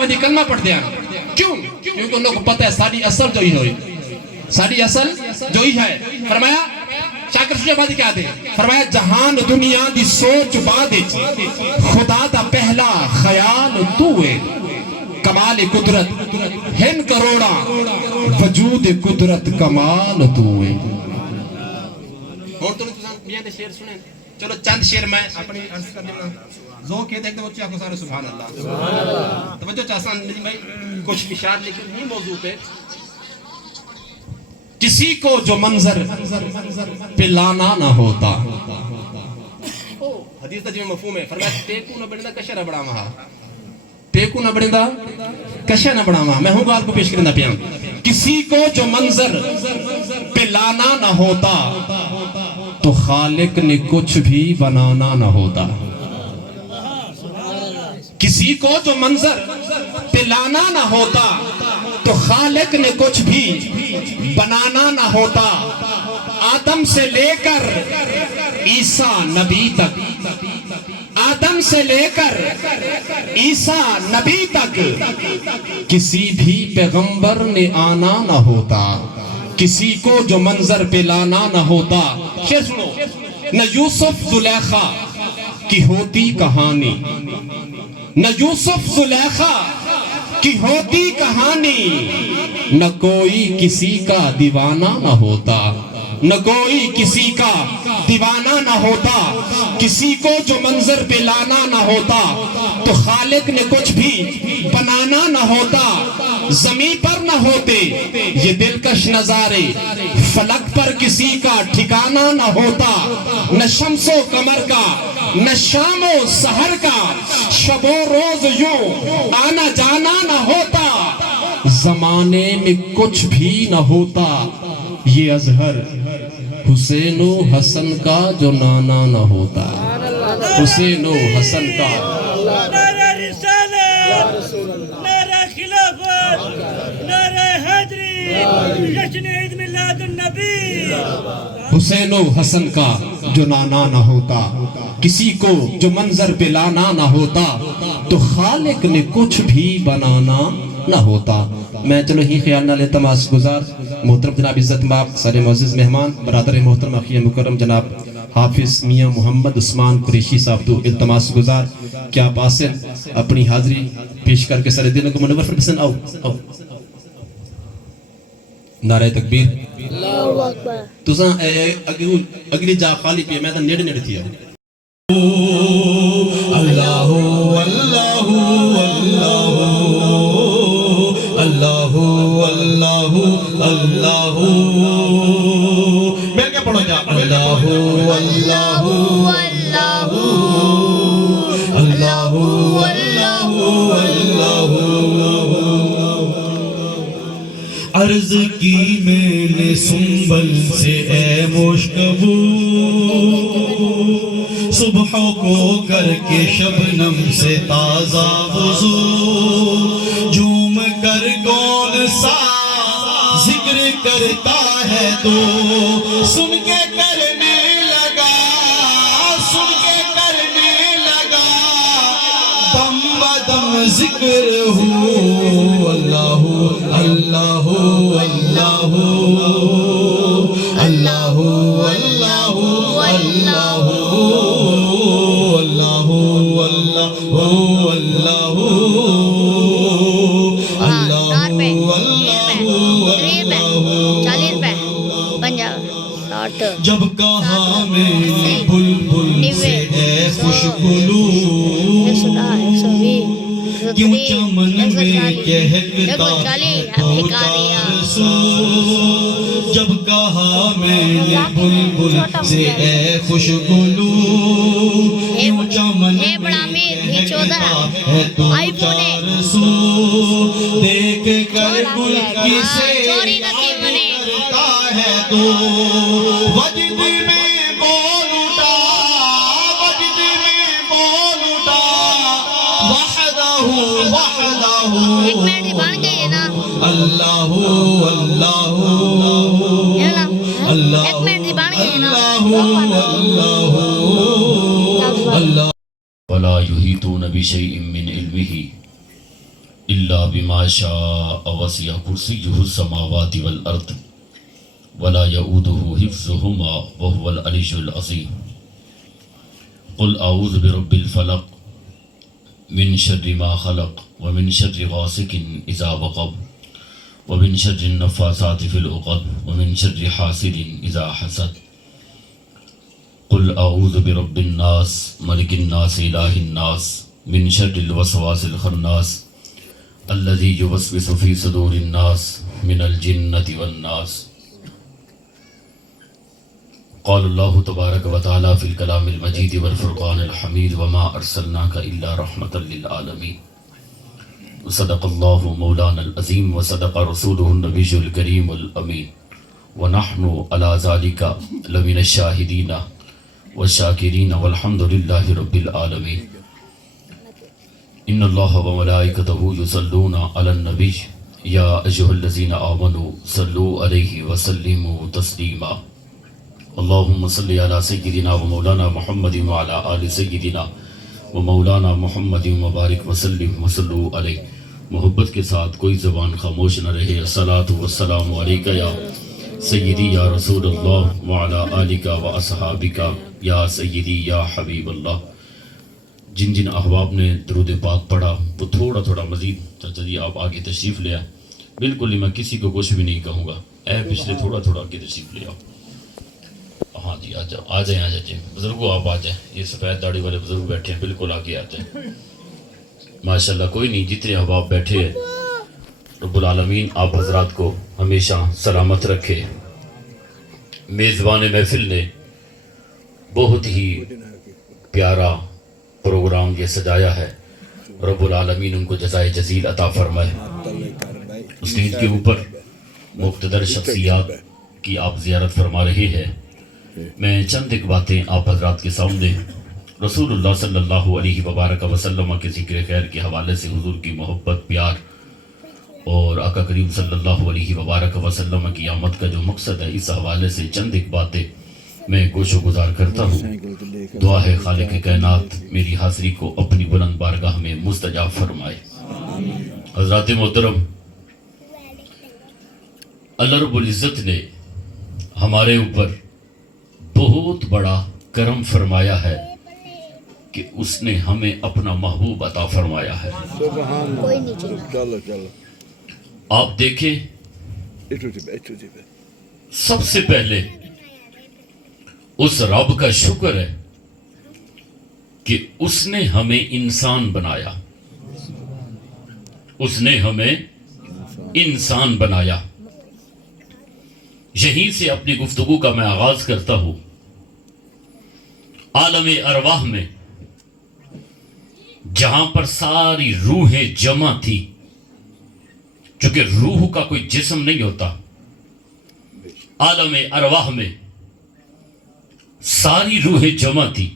ودی کلمہ پڑھتے ہیں کیوں؟ کیونکہ انہوں کو پتہ ہے ساری اصل جو ہی ہوئی ساری اصل جو ہی ہے. فرمایا شاکر سجا بادی کیا دے فرمایا جہان دنیا دی سوچ بادج خدا دا پہلا خیال توے کمال قدرت ہن کروڑا وجود قدرت کمال توے. اور تو میاں دے شعر سنیں چلو چند شعر میں اپنی عرض کر دینا ذوق ہے دیکھتے بچے آپ کو سارے سبحان اللہ توجہ چاہسان نہیں بھائی کچھ اشار لیکن ہی موضوع پہ کسی کو جو منظر پہ لانا نہ ہوتا حدیث دا جو مفہوم ہے فرمایا پیکو نہ بڑھنا کشہ نہ بڑھا مہا پیکو نہ بڑھنا کشہ نہ بڑھا مہا. میں ہوں گا آپ کو پیش کرنا پیاں کسی کو جو منظر پہ لانا نہ ہوتا تو خالق نے کچھ بھی بنانا نہ ہوتا. کسی کو جو منظر پہ لانا نہ ہوتا تو خالق نے کچھ بھی بنانا نہ ہوتا. آدم سے لے کر عیسیٰ نبی تک آدم سے لے کر عیسیٰ نبی تک کسی بھی پیغمبر نے آنا نہ ہوتا. کسی کو جو منظر پہ لانا نہ ہوتا. شعر سنو نہ یوسف زلیخا کی ہوتی کہانی نہ یوسف زلیخا کی ہوتی کہانی نہ کوئی کسی کا دیوانہ نہ ہوتا نہ کوئی کسی کا دیوانہ نہ ہوتا. کسی کو جو منظر پہ لانا نہ ہوتا تو خالق نے کچھ بھی بنانا نہ ہوتا. زمین پر نہ ہوتے یہ دلکش نظارے فلک پر کسی کا ٹھکانہ نہ ہوتا. نہ شمس و قمر کا نہ شام و سحر کا شب و روز یوں آنا جانا نہ ہوتا. زمانے میں کچھ بھی نہ ہوتا یہ اظہر حسین و حسن کا جو نانا نہ ہوتا. حسین و حسن کا نعرہ رسالت نعرہ خلافت نعرہ حیدری جشن عید میلاد النبی. حسین و حسن کا جو نانا نہ ہوتا. کسی کو جو منظر پہ لانا نہ ہوتا تو خالق نے کچھ بھی بنانا نہ ہوتا. میں چلو ہی خیال نہ لیتا ماس گزار محترم جناب عزت ماب سارے معزز مہمان برادر محترم اخی مکرم جناب حافظ میاں محمد عثمان قریشی صاحب تو التماس گزار کیا آپ آسن اپنی حاضری پیش کر کے سارے دلوں کو منور فرمائیں. آؤ نعرہ تکبیر اللہ اکبر. تساں اگلی جا خالی پہ میں نیڑے نیڑے تھی اللہ اللہ اللہ اللہ اللہ مل کے پڑھو جا اللہ اللہ اللہ اللہ عرض کی میں نے سنبل سے اے مشکبو صبح کو کر کے شبنم سے تازہ وضو جھوم کر کون سا ذکر کرتا ہے تو سن کے کرنے لگا سن کے کرنے لگا دم بدم ذکر ہو اللہ اللہ اللہ اللہ اللہ اللہ جب کہا میں نے بلبل سے اے خوشگلو کیوں چمن میں کہکتا ہو چار سو. جب کہا میں نے بلبل سے اے خوشگلو کیوں چمن میں کہکتا ہے تو چار سو. دیکھ کر گل کسے کرتا ہے تو وجد میں بول اٹھا وجد میں بول اٹھا وحدہ وحدہ ایک منٹ بن گئی ہے نا اللہ اللہ اللہ ایک منٹ بن گئی ہے نا اللہ اللہ ولا يحيطون بشيء من علمه إلا بما شاء وسع كرسيه السماوات والأرض ولا يؤوده حفظهما وهو العلي العظيم قل أعوذ برب الفلق من شر ما خلق ومن شر غاسق إذا وقب ومن شر النفاثات في العقد ومن شر حاسد إذا حسد قل أعوذ برب الناس ملك الناس إله الناس من شر الوسواس الخناس الذي يوسوس في صدور الناس من الجنة والناس قال الله تبارك وتعالى في الكلام المجيد والفرقان الحميد وما أرسلناك إلا رحمة للعالمين وصدق الله مولانا العظيم وصدق رسوله النبي الكريم الأمين ونحن على ذلك لمن الشاهدين والشاكرين والحمد لله رب العالمين إن الله وملائكته يصلون على النبي يا أيها الذين آمنوا صلوا عليه وسلموا تسليما اللهم صل على سيدنا ومولانا محمد وعلى آل سيدنا ومولانا محمد وبارک وسلم وصلوا علیہ. محبت کے ساتھ کوئی زبان خاموش نہ رہے. الصلاۃ والسلام علیک یا سیدی یا رسول اللہ وعلی آلک و اصحابک یا سیدی یا حبیب اللہ. جن جن احباب نے درود پاک پڑھا وہ تھوڑا تھوڑا مزید چچا جی آپ آگے تشریف لے آئے. بالکل ہی میں کسی کو کچھ بھی نہیں کہوں گا. اے پچھلے تھوڑا تھوڑا آگے تشریف لے آؤ. ہاں جی آ جائیں جی بزرگوں آپ آ جائیں. یہ سفید داڑھی والے بزرگ بیٹھے ہیں بالکل آگے آ جائیں. ماشاءاللہ کوئی نہیں جتنے احباب بیٹھے ہیں رب العالمین آپ حضرات کو ہمیشہ سلامت رکھے. میزبان محفل نے بہت ہی پیارا پروگرام یہ سجایا ہے. رب العالمین ان کو جزائے جزیل عطا فرمائے. اسٹیج کے اوپر مقتدر شخصیات کی آپ زیارت فرما رہے ہیں. میں چند ایک باتیں آپ حضرات کے سامنے رسول اللہ صلی اللہ علیہ وبارک وسلم کے ذکر خیر کے حوالے سے حضور کی محبت پیار اور آقا کریم صلی اللہ علیہ وبارک وسلم کی آمد کا جو مقصد ہے اس حوالے سے چند ایک باتیں میں گوش و گزار کرتا ہوں. دعا ہے خالق کائنات میری حاضری کو اپنی بلند بارگاہ میں مستجاب فرمائے. حضرات محترم اللہ رب العزت نے ہمارے اوپر بہت بڑا کرم فرمایا ہے کہ اس نے ہمیں اپنا محبوب عطا فرمایا ہے. آپ دیکھیں سب سے پہلے اس رب کا شکر ہے کہ اس نے ہمیں انسان بنایا. اس نے ہمیں انسان بنایا. یہیں سے اپنی گفتگو کا میں آغاز کرتا ہوں. عالم ارواح میں جہاں پر ساری روحیں جمع تھی چونکہ روح کا کوئی جسم نہیں ہوتا. عالم ارواح میں ساری روحیں جمع تھی.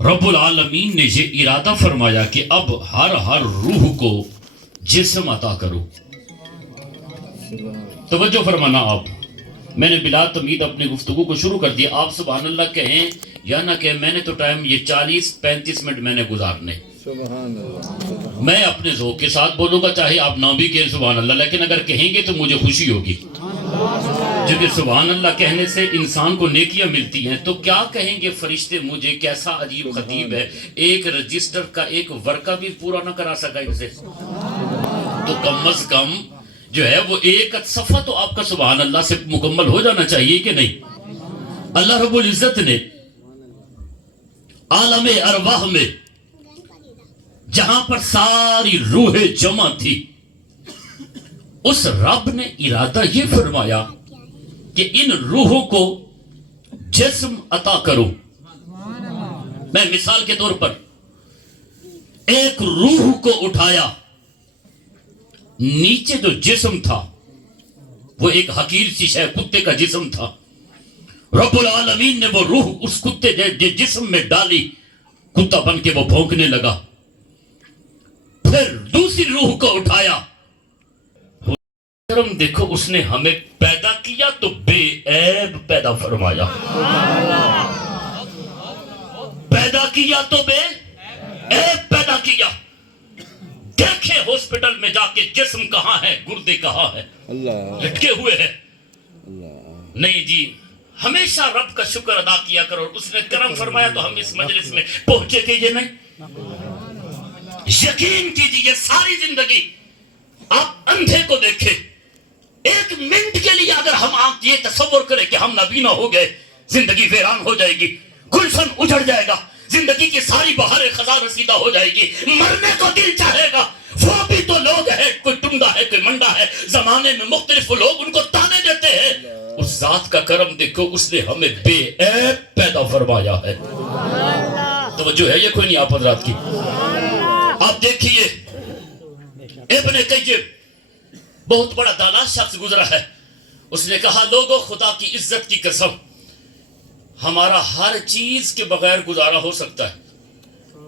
رب العالمین نے یہ ارادہ فرمایا کہ اب ہر روح کو جسم عطا کرو. توجہ فرمانا آپ. میں نے بلا تمہید اپنی گفتگو کو شروع کر دیا. آپ سبحان اللہ کہیں یا نہ کہیں میں نے تو ٹائم یہ 40-35 منٹ میں نے گزارنے. میں اپنے ذوق کے ساتھ بولوں گا چاہے آپ نہ بھی کہیں سبحان اللہ, لیکن اگر کہیں گے تو مجھے خوشی ہوگی. جب سبحان اللہ کہنے سے انسان کو نیکیاں ملتی ہیں تو کیا کہیں گے فرشتے مجھے کیسا عجیب خطیب ہے, ایک رجسٹر کا ایک ورقہ بھی پورا نہ کرا سکا ان سے. تو کم از کم جو ہے وہ ایک صفحہ تو آپ کا سبحان اللہ سے مکمل ہو جانا چاہیے کہ نہیں. اللہ رب العزت نے عالم ارواح میں جہاں پر ساری روحیں جمع تھی اس رب نے ارادہ یہ فرمایا کہ ان روحوں کو جسم عطا کرو. میں مثال کے طور پر ایک روح کو اٹھایا, نیچے جو جسم تھا وہ ایک حقیر سی شے کتے کا جسم تھا. رب العالمین نے وہ روح اس کتے جسم میں ڈالی, کتا بن کے وہ بھونکنے لگا. پھر دوسری روح کو اٹھایا. دیکھو اس نے ہمیں پیدا کیا تو بے عیب پیدا فرمایا. پیدا کیا تو بے عیب پیدا کیا. ہاسپٹل میں جا کے جسم کہاں ہے گردے کہاں ہے لٹکے ہوئے ہیں. نہیں جی ہمیشہ رب کا شکر ادا کیا کرو, اور اس نے کرم فرمایا تو ہم اس مجلس میں پہنچے کہ یہ نہیں. یقین کیجیے ساری زندگی آپ اندھے کو دیکھیں, ایک منٹ کے لیے اگر ہم آپ یہ تصور کریں کہ ہم نابینا ہو گئے, زندگی ویران ہو جائے گی, گلشن اجڑ جائے گا, زندگی کی ساری بہاریں خزاں رسیدہ ہو جائے گی, مرنے کو دل چاہے گا. وہ بھی تو لوگ ہیں, کوئی ٹنڈا ہے کوئی منڈا ہے, زمانے میں مختلف لوگ ان کو تانے دیتے ہیں. اس ذات کا کرم دیکھو, اس نے ہمیں بے عیب پیدا فرمایا ہے. توجہ ہے یہ کوئی نہیں آپ حضرات کی؟ آپ دیکھیے ابن قیم بہت بڑا دانا شخص گزرا ہے, اس نے کہا لوگوں خدا کی عزت کی قسم ہمارا ہر چیز کے بغیر گزارا ہو سکتا ہے.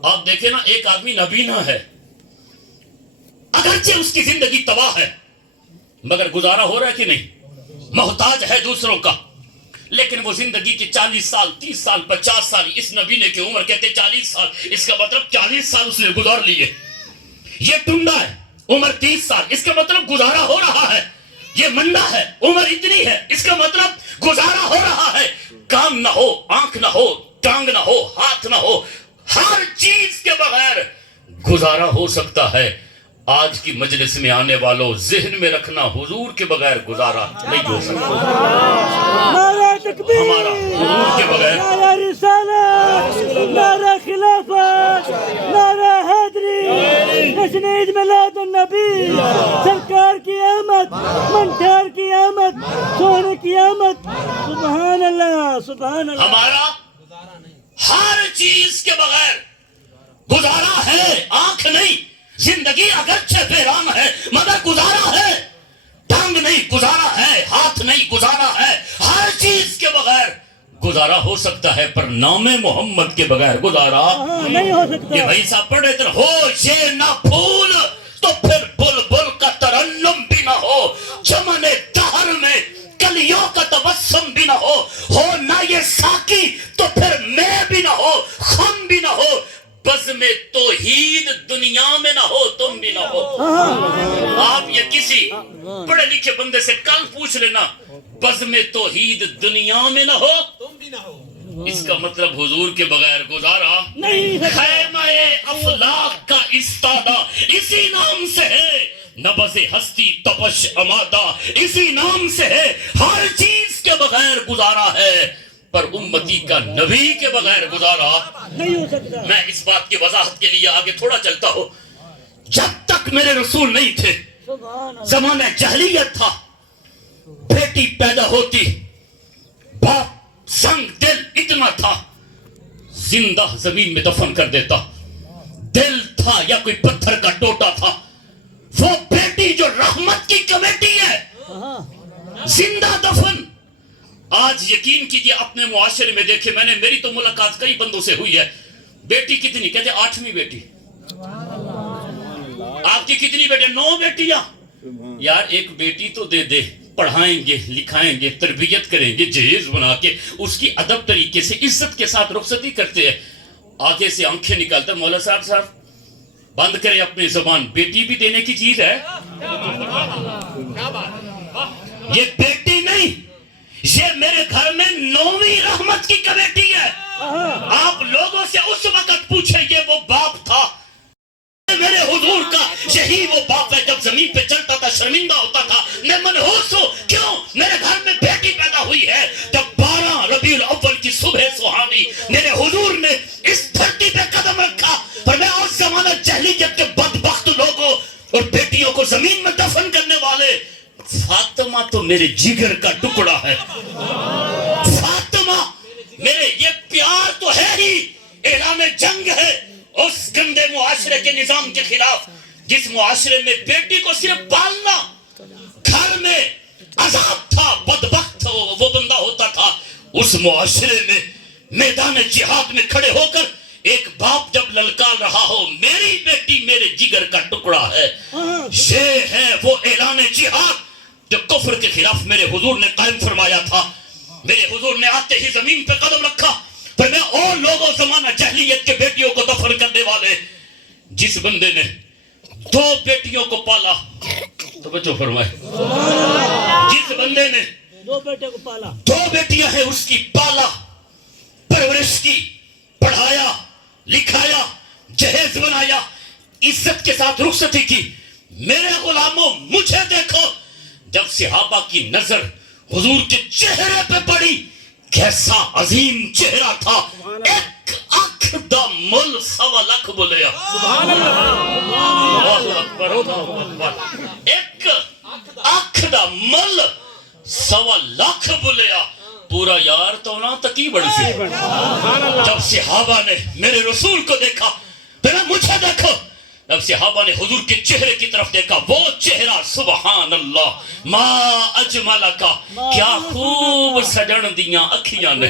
آپ دیکھیں نا ایک آدمی نابینا ہے, اگرچہ اس کی زندگی تباہ ہے مگر گزارا ہو رہا ہے کہ نہیں, محتاج ہے دوسروں کا, لیکن وہ زندگی کے 40 سال 30 سال 50 سال, اس نبینے کی عمر کہتے 40 سال, اس کا مطلب 40 سال اس نے گزار لیے. یہ ٹنڈا ہے عمر 30 سال, اس کا مطلب گزارا ہو رہا ہے. یہ منڈا ہے عمر اتنی ہے, اس کا مطلب گزارا ہو رہا ہے. کام نہ ہو, آنکھ نہ ہو, ٹانگ نہ ہو, ہاتھ نہ ہو, ہر چیز کے بغیر گزارا ہو سکتا ہے. آج کی مجلس میں آنے والوں ذہن میں رکھنا حضور کے بغیر گزارا نہیں ہو سکتا. نعرہ تکبیر, ہمارا حضور کے بغیر نعرہ رسالت, نعرہ خلافت, نعرہ حیدری, جشن عید میلاد النبی, سرکار کی آمد, منٹار کی آمد, سونے کی آمد. سبحان اللہ سبحان اللہ. ہمارا ہر چیز کے بغیر گزارا ہے, آنکھ نہیں. زندگی اگرچہ ویران ہے مگر گزارا ہے. ٹانگ نہیں گزارا ہے, ہاتھ نہیں گزارا ہے, ہر چیز کے بغیر گزارا ہو سکتا ہے, پر نام محمد کے بغیر گزارا نہیں ہو سکتا. یہ بھائی صاحب پڑھے تھے, ہو یہ نہ پھول تو پھر بلبل کا ترنم بھی نہ ہو, چمن دہر میں کلیوں کا تبسم بھی نہ ہو نہ یہ ساقی تو پھر میں بھی نہ ہو, خم بھی نہ ہو, بزم توحید دنیا میں نہ ہو, تم بھی نہ ہو. آپ یہ کسی پڑھے لکھے بندے سے کل پوچھ لینا, بزم توحید دنیا میں نہ ہو, تم بھی نہ ہو, اس کا مطلب حضور کے بغیر گزارا نہیں. خیمہ افلاق کا استادہ اسی نام سے ہے, نبض ہستی تپش امادہ اسی نام سے ہے. ہر چیز کے بغیر گزارا ہے, پر امتی کا نبی کے بغیر گزارا نہیں ہو سکتا. میں اس بات کی وضاحت کے لیے آگے تھوڑا چلتا ہوں. جب تک میرے رسول نہیں تھے, زمانہ جہلیت تھا, بیٹی پیدا ہوتی باپ سنگ دل اتنا تھا زندہ زمین میں دفن کر دیتا. دل تھا یا کوئی پتھر کا ٹوٹا تھا, وہ بیٹی جو رحمت کی کمیٹی ہے زندہ دفن. آج یقین کیجئے اپنے معاشرے میں دیکھے, میں نے میری تو ملاقات کئی بندوں سے ہوئی ہے, بیٹی کتنی کہتے 8ویں بیٹی. آپ کی کتنی بیٹی؟ 9 بیٹیاں. یار ایک بیٹی تو دے دے, پڑھائیں گے لکھائیں گے تربیت کریں گے, جہیز بنا کے اس کی ادب طریقے سے عزت کے ساتھ رخصتی کرتے ہیں. آگے سے آنکھیں نکالتا, مولا صاحب بند کریں اپنی زبان, بیٹی بھی دینے کی چیز ہے. یہ بیٹی نہیں, یہ میرے گھر میں 9ویں رحمت کی کمیٹی ہے. آپ لوگوں سے اس وقت پوچھیں یہ وہ باپ تھا, میرے حضور کا یہی وہ باپ ہے جب زمین پہ چلتا تھا شرمندہ ہوتا تھا, میں منحوس ہوں کیوں میرے گھر میں بیٹی پیدا ہوئی ہے. جب 12 ربیع الاول کی صبح سہانی میرے حضور نے اس دھرتی پہ قدم رکھا, پر میں اس زمانہ جہلیت کے بدبخت لوگوں اور بیٹیوں کو زمین میں دفن کرنے والے, فاطمہ تو میرے جگر کا ٹکڑا ہے. فاطمہ میرے یہ پیار تو ہے ہی, اعلان جنگ ہے اس گندے معاشرے کے نظام کے خلاف, جس معاشرے میں بیٹی کو صرف پالنا گھر میں عذاب تھا, بدبخت وہ بندہ ہوتا تھا. اس معاشرے میں میدان جہاد میں کھڑے ہو کر ایک باپ جب للکار رہا ہو میری بیٹی میرے جگر کا ٹکڑا ہے, یہ ہے وہ اعلان جہاد جو کفر کے خلاف میرے حضور نے قائم فرمایا تھا. میرے حضور نے آتے ہی زمین پہ قدم رکھا, پر میں اور لوگوں زمانہ جہلیت کے بیٹیوں کو دفن کرنے والے, جس بندے نے دو بیٹیوں کو پالا. توجہ فرمائے. جس بندے نے دو بیٹے کو پالا, دو بیٹیاں ہیں اس کی پالا, پرورش کی, پڑھایا, لکھایا, جہیز بنایا, عزت کے ساتھ رخصتی کی. میرے غلاموں مجھے دیکھو, جب صحابہ کی نظر حضور کے چہرے پہ پڑی, کیسا عظیم چہرہ تھا. ایک آنکھ دا مل 1.25 لاکھ بولیا. اللہ اکبر, اللہ اکبر. ایک آنکھ دا مل 1.25 لاکھ بولیا. پورا یار تو نہ تکی بڑی سی. جب صحابہ نے میرے رسول کو دیکھا, پھر مجھے دیکھو, جب صحابہ نے حضور کے چہرے کی طرف دیکھا, وہ چہرہ سبحان اللہ, ما اجمل کا, کیا خوب سجن دیاں اکھیاں نے,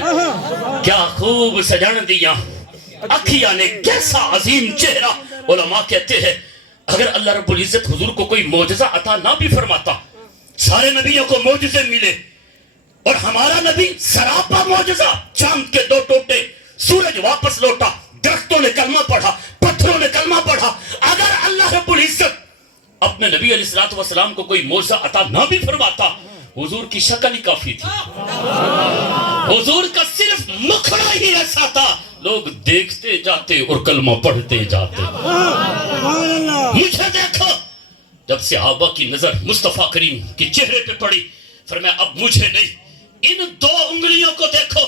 کیا خوب سجن دیاں اکھیاں نے, کیسا عظیم چہرہ. علماء کہتے ہیں اگر اللہ رب العزت حضور کو کوئی معجزہ عطا نہ بھی فرماتا, سارے نبیوں کو معجزے ملے, اور ہمارا نبی سراپا معجزہ, چاند کے 2 ٹوٹے, سورج واپس لوٹا, درختوں نے کلمہ پڑھا, پتھروں نے کلمہ پڑھا. اگر اللہ رب العزت اپنے نبی علیہ السلام کو کوئی معجزہ عطا نہ بھی فرماتا, حضور کی شکل ہی کافی تھی. حضور کا صرف مکھڑا ہی ایسا تھا, لوگ دیکھتے جاتے اور کلمہ پڑھتے جاتے. مجھے دیکھو. جب صحابہ کی نظر مصطفیٰ کریم کے چہرے پہ پڑی, فرمایا اب مجھے نہیں, ان 2 انگلیوں کو دیکھو,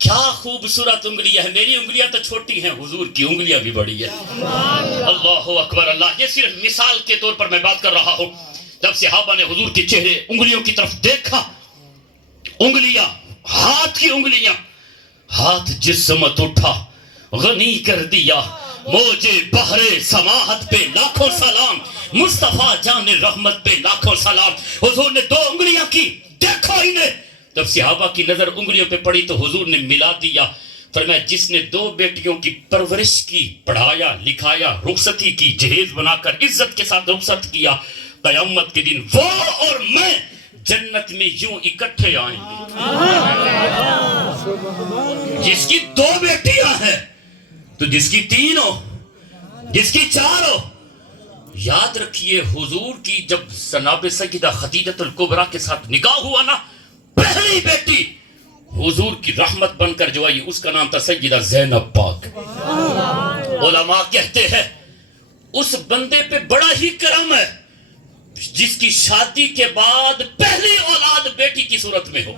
کیا خوبصورت انگلیاں ہیں. میری انگلیاں تو چھوٹی ہیں, حضور کی انگلیاں بھی بڑی ہیں. اللہ اکبر اللہ. یہ صرف مثال کے طور پر میں بات کر رہا ہوں. جب صحابہ نے حضور کے چہرے انگلیوں کی طرف دیکھا, انگلیاں, ہاتھ کی انگلیاں, ہاتھ جس سمت اٹھا غنی کر دیا. موجے بحر سماحت پہ لاکھوں سلام, مصطفیٰ جان رحمت پہ لاکھوں سلام. حضور نے 2 انگلیاں کی, دیکھا ہی نے. جب صحابہ کی نظر انگلیوں پہ پڑی تو حضور نے ملا دیا. فرمایا جس نے 2 بیٹیوں کی پرورش کی, پڑھایا, لکھایا, رخصتی کی, جہیز بنا کر عزت کے ساتھ رخصت کیا, قیامت کے دن وہ اور میں جنت میں یوں اکٹھے آئیں گے. جس کی 2 بیٹیاں ہیں تو جس کی 3 ہو, جس کی 4 ہو. یاد رکھیے حضور کی جب جناب سیدہ خدیجہ الکبریٰ کے ساتھ نکاح ہوا نا, پہلی بیٹی حضور کی رحمت بن کر جو آئی, اس کا نام تھا سیدہ زینب پاک. علماء کہتے ہیں اس بندے پہ بڑا ہی کرم ہے جس کی شادی کے بعد پہلی اولاد بیٹی کی صورت میں ہو.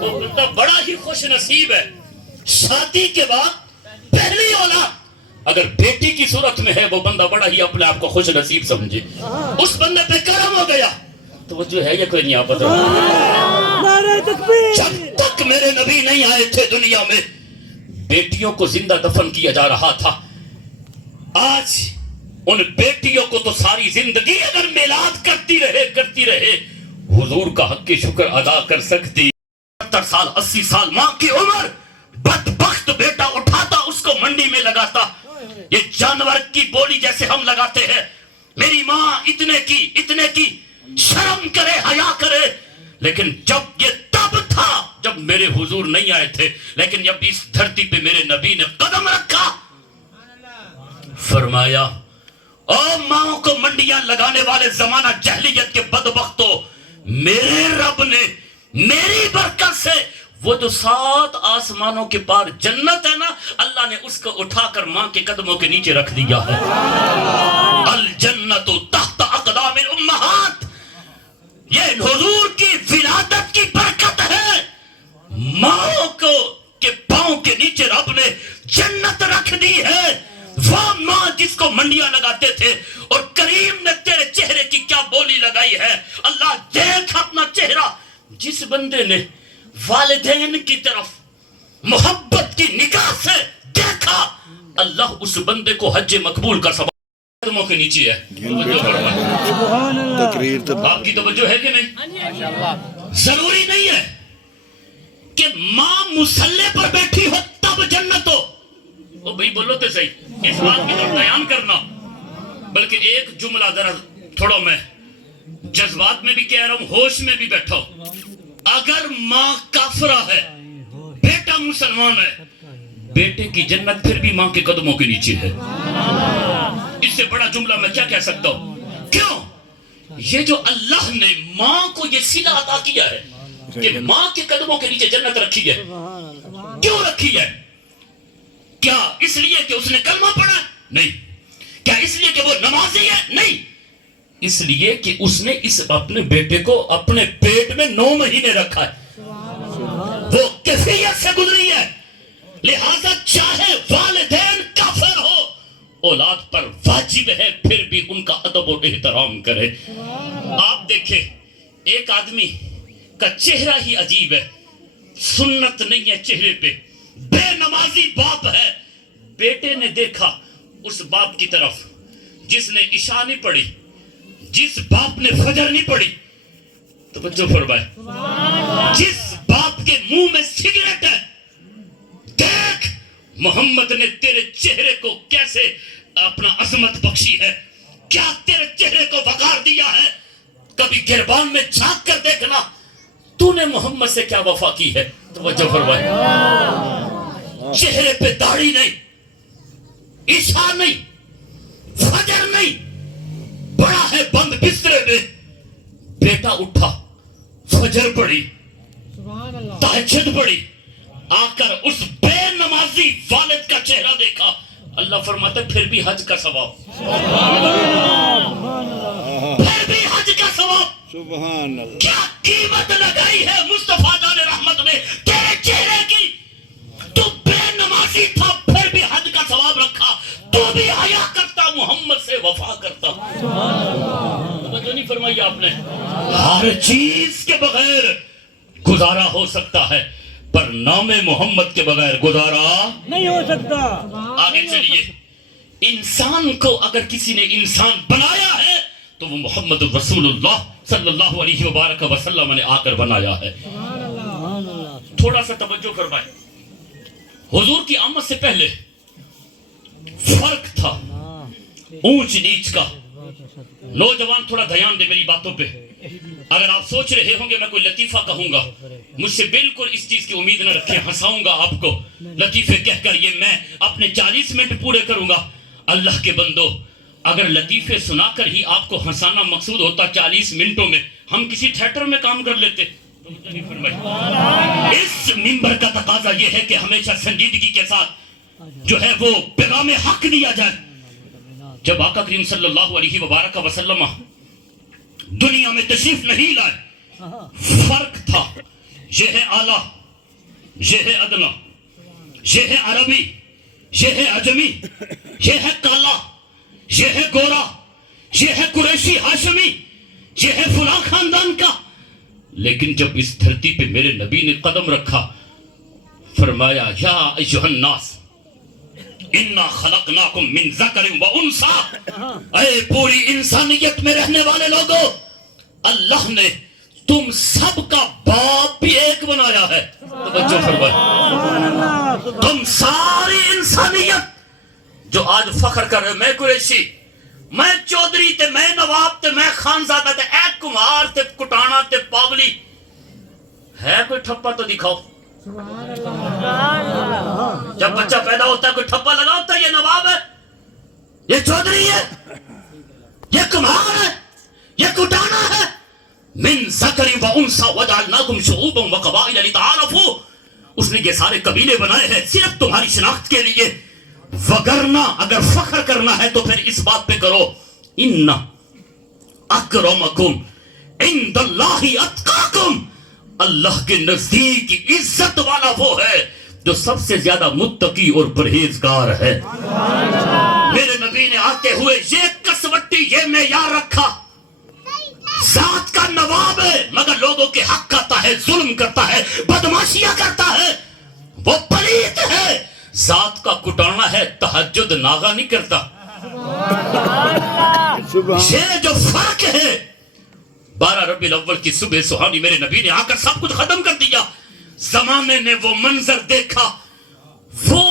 وہ بندہ بڑا ہی خوش نصیب ہے. شادی کے بعد پہلی اولاد اگر بیٹی کی صورت میں ہے, وہ بندہ بڑا ہی اپنے آپ کو خوش نصیب سمجھے. اس بندے پہ کرم ہو گیا. تو وہ جو ہے یہ کوئی نہیں آپ بتا. جب تک میرے نبی نہیں آئے تھے دنیا میں, بیٹیوں کو زندہ دفن کیا جا رہا تھا. آج ان بیٹیوں کو تو ساری زندگی اگر میلاد کرتی رہے حضور کا حق شکر ادا کر سکتی. 70 سال 80 سال ماں کی عمر, بدبخت بیٹا اٹھاتا اس کو منڈی میں لگاتا. یہ جانور کی بولی جیسے ہم لگاتے ہیں. میری ماں اتنے کی شرم کرے, حیا کرے. لیکن جب یہ تب تھا جب میرے حضور نہیں آئے تھے, لیکن جب اس دھرتی پہ میرے نبی نے قدم رکھا, فرمایا او ماں کو منڈیاں لگانے والے زمانہ جہلیت کے بدبختوں, میرے رب نے میری برکت سے وہ جو 7 آسمانوں کے پار جنت ہے نا, اللہ نے اس کو اٹھا کر ماں کے قدموں کے نیچے رکھ دیا ہے. الجنت تحت اقدام الامہات. یہ حضور کی ولادت کی برکت ہے. ماں کو کے پاؤں کے نیچے رب نے جنت رکھ دی ہے. وہ ماں جس کو منڈیاں لگاتے تھے, اور کریم نے تیرے چہرے کی کیا بولی لگائی ہے. اللہ دیکھ اپنا چہرہ. جس بندے نے والدین کی طرف محبت کی نگاہ سے دیکھا, اللہ اس بندے کو حج مقبول کا سبب قدموں کے نیچے ہے. آپ کی توجہ ہے کہ نہیں؟ ضروری نہیں ہے کہ ماں مصلی پر بیٹھی ہو تب جنت ہو. وہ بھئی بولو تو صحیح, اس بات کی طرف بیان کرنا. بلکہ ایک جملہ ذرا تھوڑا میں جذبات میں بھی کہہ رہا ہوں, ہوش میں بھی بیٹھا ہوں. اگر ماں کافرہ ہے, بیٹا مسلمان ہے, بیٹے کی جنت پھر بھی ماں کے قدموں کے نیچے ہے. سے بڑا جملہ میں کیا کہہ سکتا ہوں؟ کیوں؟ یہ جو اللہ نے ماں کو یہ صلہ عطا کیا ہے کہ ماں کے قدموں کے نیچے جنت رکھی ہے، کیوں رکھی ہے؟ کیا اس لیے کہ اس نے کلمہ پڑھا؟ نہیں۔ کیا اس لیے کہ وہ نمازی ہے؟ نہیں۔ اس لیے کہ اس نے اس اپنے بیٹے کو اپنے پیٹ میں 9 مہینے رکھا ہے، وہ کیفیت سے گزری ہے، لہذا چاہے والدین کافر ہو، اولاد پر واجب ہے پھر بھی ان کا ادب و احترام کرے۔ آپ دیکھیں ایک آدمی کا چہرہ ہی عجیب ہے، سنت نہیں ہے چہرے پہ، بے نمازی باپ ہے، بیٹے نے دیکھا اس باپ کی طرف جس نے عشاء نہیں پڑھی، جس باپ نے فجر نہیں پڑھی، توجہ فرمائے، جس باپ کے منہ میں سگریٹ ہے، دیکھ محمد نے تیرے چہرے کو کیسے اپنا عظمت بخشی ہے، کیا تیرے چہرے کو وقار دیا ہے۔ کبھی گربان میں جھانک کر دیکھنا تو نے محمد سے کیا وفا کی ہے۔ توجہ فرمائے، چہرے پہ داڑھی نہیں، عشاء نہیں، فجر نہیں، بڑا ہے بند بسترے میں، بیٹا اٹھا فجر پڑھی، تہجد پڑھی، آ کر اس بے نمازی والد کا چہرہ دیکھا، اللہ فرماتا ہے پھر بھی حج کا ثواب، پھر بھی حج کا ثواب۔ سبحان اللہ۔ کیا قیمت لگائی ہے مصطفیٰ جان رحمت نے تیرے چہرے کی، تو بے نمازی تھا پھر بھی حج کا ثواب رکھا، تو بھی حیا کرتا، محمد سے وفا کرتا۔ توجہ نہیں فرمائی آپ نے؟ ہر چیز کے بغیر گزارا ہو سکتا ہے پر نام محمد کے بغیر گزارا نہیں ہو سکتا۔ آگے چلیے، انسان کو اگر کسی نے انسان بنایا ہے تو وہ محمد رسول اللہ صلی اللہ علیہ وبارک وسلم نے آ کر بنایا ہے۔ تھوڑا سا توجہ فرمائے، حضور کی آمد سے پہلے فرق تھا اونچ نیچ کا۔ نوجوان تھوڑا دھیان دے میری باتوں پہ، اگر آپ سوچ رہے ہوں گے میں کوئی لطیفہ کہوں گا، مجھ سے بالکل اس چیز کی امید نہ رکھیں، ہنساؤں گا آپ کو لطیفے کہہ کر، یہ میں اپنے 40 منٹ پورے کروں گا۔ اللہ کے بندو، اگر لطیفے سنا کر ہی آپ کو ہنسانا مقصود ہوتا 40 منٹوں میں، ہم کسی تھیٹر میں کام کر لیتے۔ اس منبر کا تقاضا یہ ہے کہ ہمیشہ سنجیدگی کے ساتھ جو ہے وہ پیغام حق دیا جائے۔ جب آقا کریم صلی اللہ علیہ وبارک وسلم دنیا میں تشریف نہیں لائے، فرق تھا، یہ ہے اعلیٰ، یہ ہے ادنا، یہ ہے عربی، یہ ہے عجمی، یہ ہے کالا، یہ ہے گورا، یہ ہے قریشی ہاشمی، یہ ہے فلاں خاندان کا۔ لیکن جب اس دھرتی پہ میرے نبی نے قدم رکھا، فرمایا یا ایھا الناس انا خلقناکم من ذکر و انثی، اے پوری انسانیت میں رہنے والے لوگوں، اللہ نے تم سب کا باپ بھی ایک بنایا ہے۔ توجہ فرمائے، تم ساری انسانیت جو آج فخر کر رہے، میں قریشی، میں چودھری تے، میں نواب تے، میں خانزادہ تے، اے کمار تے، کٹانا تے، پاولی، ہے کوئی ٹھپا تو دکھاؤ۔ جب بچہ پیدا ہوتا ہے کوئی ٹھپا لگا ہوتا ہے، یہ نواب ہے، یہ چودھری ہے، یہ کمار ہے، یہ کٹانا ہے۔ من ذکر و انثی وجعلناکم شعوبا وقبائل لتعارفوا، اس نے یہ سارے قبیلے بنائے ہیں صرف تمہاری شناخت کے لیے، وگرنہ اگر فخر کرنا ہے تو پھر اس بات پہ کرو، ان اکرمکم عند اللہ اتقاکم، اللہ کے نزدیک عزت والا وہ ہے جو سب سے زیادہ متقی اور پرہیزگار ہے۔ میرے نبی نے آتے ہوئے یہ کسوٹی، یہ معیار رکھا، ذات کا نواب ہے مگر لوگوں کے حق کھاتا ہے، ظلم کرتا ہے، بدماشیاں کرتا ہے، وہ پلیت ہے، ذات کا کٹانا ہے، تہجد ناغا نہیں کرتا۔ یہ جو فرق ہے، 12 ربیع الاول کی صبح سہانی میرے نبی نے آ کر سب کچھ ختم کر دیا۔ زمانے نے وہ منظر دیکھا، وہ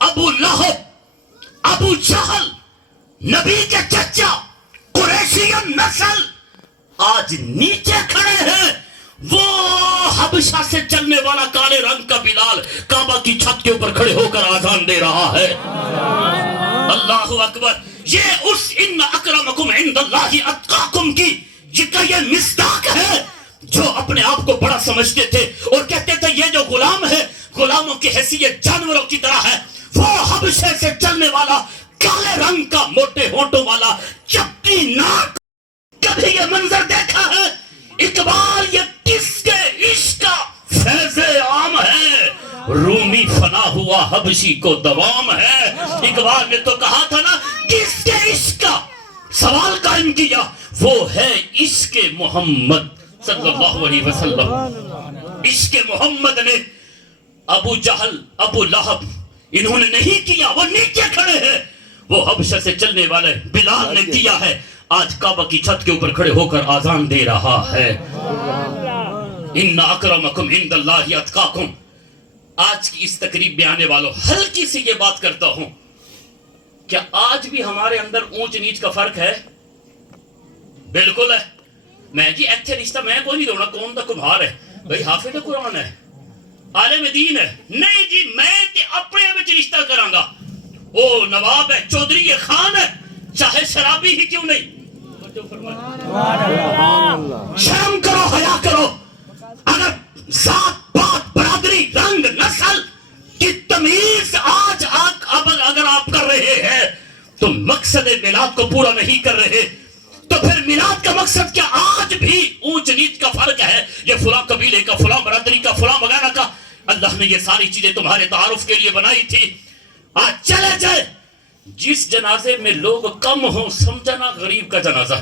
ابو لہب، ابو جہل، نبی کے چچا، قریشی نسل آج نیچے کھڑے ہیں، وہ حبشہ سے چلنے والا کالے رنگ کا بلال کعبہ کی چھت کے اوپر کھڑے ہو کر آذان دے رہا ہے۔ اللہ اکبر، یہ اس ان اکرمکم عند اللہ اتقاکم کی جن کا یہ مصداق ہے جو اپنے آپ کو بڑا سمجھتے تھے اور کہتے تھے یہ جو غلام ہے غلاموں کی حیثیت جانوروں کی طرح ہے. وہ حبشے سے چلنے والا کالے رنگ کا موٹے ہونٹوں والا چپٹی ناک. کبھی یہ منظر دیکھا ہے اقبال یہ کس کے عشق کا فیض عام ہے. رومی فنا ہوا حبشی کو دوام ہے. اقبال نے تو کہا تھا نا کس کے عشق کا سوال قائم کیا. وہ ہے عشق محمد صلی اللہ علیہ وسلم. عشق محمد نے ابو جہل ابو لہب انہوں نے نہیں کیا. وہ نیچے کھڑے ہیں. وہ حبشہ سے چلنے والے بلال نے کیا ہے. آج کعبہ کی چھت کے اوپر کھڑے ہو کر آزان دے رہا ہے. ان اکرمکم عند اللہ اتقاکم. آج کی اس تقریب میں آنے والوں ہلکی سی یہ بات کرتا ہوں, کیا آج بھی ہمارے اندر اونچ نیچ کا فرق ہے؟ بالکل ہے. میں جی ایتھے رشتہ میں کوئی نہیں دونا کون دا کمہار ہے بھئی حافظ قرآن ہے عالم دین ہے. نہیں جی میں تے اپنے وچ رشتہ کراں گا. او نواب ہے چودھری خان ہے چاہے شرابی ہی کیوں نہیں. شرم کرو حیا کرو. اگر ذات پات برادری رنگ نسل کی تمیز آج اگر آپ کر رہے ہیں تو مقصد میلاد کو پورا نہیں کر رہے. تو پھر میلاد کا مقصد کیا؟ آج بھی اونچ نیچ کا فرق ہے. یہ فلاں قبیلے کا فلاں برادری کا فلاں وغیرہ کا. اللہ نے یہ ساری چیزیں تمہارے تعارف کے لیے بنائی تھی. آج چلے جائے جس جنازے میں لوگ کم ہوں سمجھنا غریب کا جنازہ,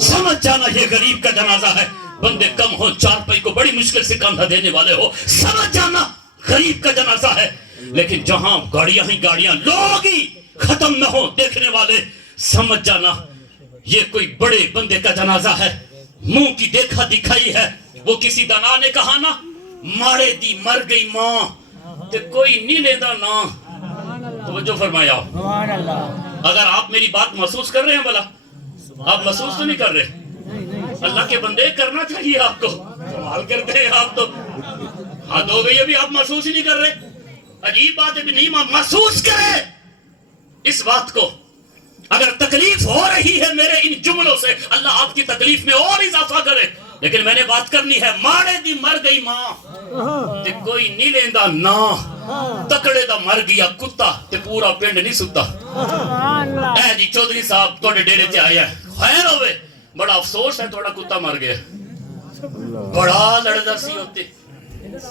سمجھ جانا یہ غریب کا جنازہ ہے. بندے کم ہوں چارپائی کو بڑی مشکل سے کاندھا دینے والے ہو سمجھ جانا غریب کا جنازہ ہے. لیکن جہاں گاڑیاں ہی گاڑیاں لوگ ہی ختم نہ ہو دیکھنے والے سمجھ جانا یہ کوئی بڑے بندے کا جنازہ ہے. منہ کی دیکھا دکھائی ہے. وہ کسی دانا نے کہا نا ماڑے دی مر گئی ماں تے کوئی نہیں لیدا نا. توجہ فرمایا. اگر آپ میری بات محسوس کر رہے ہیں بھلا آپ محسوس تو نہیں کر رہے. اللہ کے بندے کرنا چاہیے آپ کو. کمال کرتے ہیں آپ تو. حد ہو گئی ابھی آپ محسوس ہی نہیں کر رہے. عجیب بات ہے بھی نہیں محسوس کرے اس بات کو. اگر تکلیف ہو رہی ہے میرے ان جملوں سے اللہ آپ کی تکلیف میں اور اضافہ کرے. لیکن میں نے بات کرنی ہے ماڑے دی مر گئی ماں تے کوئی نہیں لیندا نا. تکڑے دا مر گیا کتا تے پورا پنڈ نہیں ستا. اے جی چودھری صاحب تھوڑے ڈیرے تے آیا خیر ہوئے بڑا افسوس ہے تھوڑا کتا مر گیا. بڑا لڑدا سی ہوتے.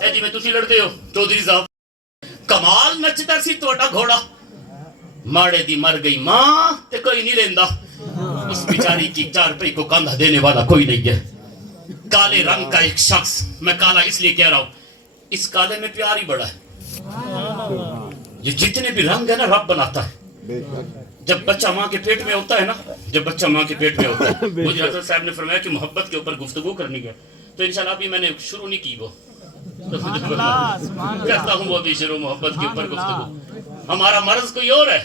اے جی میں تسی لڑدے ہو چودھری صاحب کمال نچدا سی تھوڑا گھوڑا. ماڑے دی مر گئی ماں تے کوئی نہیں لیندا. اس بیچاری کی چارپائی کو کاندھا دینے والا کوئی نہیں ہے. کالے رنگ کا ایک شخص, میں کالا اس لیے کہہ رہا ہوں اس کالے میں پیار ہی بڑا ہے. یہ جتنے بھی رنگ ہے نا رب بناتا ہے. جب بچہ ماں کے پیٹ میں ہوتا ہے نا جب بچہ ماں کے پیٹ میں ہوتا ہے مجھے حضرت صاحب نے فرمایا کہ محبت کے اوپر گفتگو کرنی ہے تو انشاءاللہ ابھی میں نے شروع نہیں کی. وہ کرتا ہوں وہ بھی شروع محبت کے اوپر گفتگو. ہمارا مرض کوئی اور ہے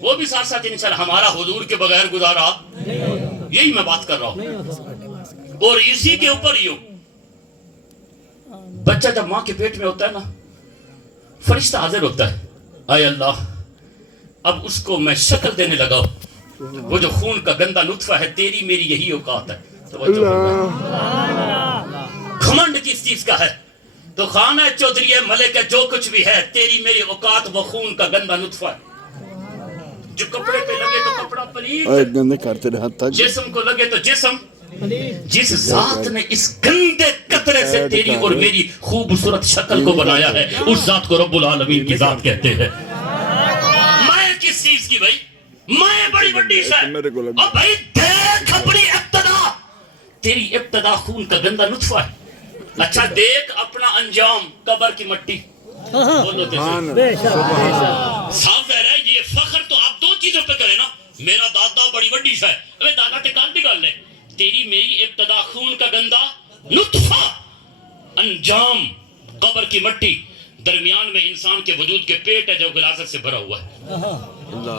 وہ بھی ساتھ ساتھ انشاءاللہ ہمارا حضور کے بغیر گزارا یہی میں بات کر رہا ہوں. اور اسی کے اوپر ہی ہو. بچہ جب ماں کے پیٹ میں ہوتا ہے نا فرشتہ حاضر ہوتا ہے. اے اللہ اب اس کو میں شکل دینے لگا. وہ جو خون کا گندا نطفہ ہے تیری میری یہی اوقات ہے. گھمنڈ کس چیز کا ہے؟ تو خان ہے چودھری ہے ملک ہے جو کچھ بھی ہے تیری میری اوقات وہ خون کا گندا نطفہ ہے. جو کپڑے پہ لگے تو کپڑا پلیت, جسم کو لگے تو جسم. جس ذات نے اس گندے قطرے سے تیری اور میری خوبصورت شکل کو بنایا ہے اس ذات کو رب العالمین کی ذات کہتے ہیں. میں کس چیز کی بھائی میں بڑی بڑی شے اور بھائی دیکھ اپنی ابتدا تیری ابتدا خون کا گندا نطفہ ہے. اچھا دیکھ اپنا انجام قبر کی مٹی. صاف ہے یہ فخر تو آپ دو چیزوں پہ کرے نا. میرا دادا بڑی بڑی شے ہے دادا تے کان نکال لے. تیری میری ابتدا خون کا گندا نطفہ انجام قبر کی مٹی. درمیان میں انسان کے وجود کے پیٹ ہے جو غلاظت سے بھرا ہوا ہے.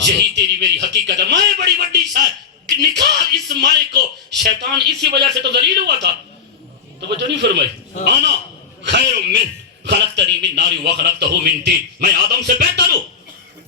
یہی تیری میری حقیقت ہے. میں بڑی بڑی شے نکال اس مائے کو. شیطان اسی وجہ سے تو ذلیل ہوا تھا. توجہ نہیں فرمائی. انا خیر من خلقتنی من نار وخلقتہ من طین. میں آدم سے بہتر ہوں.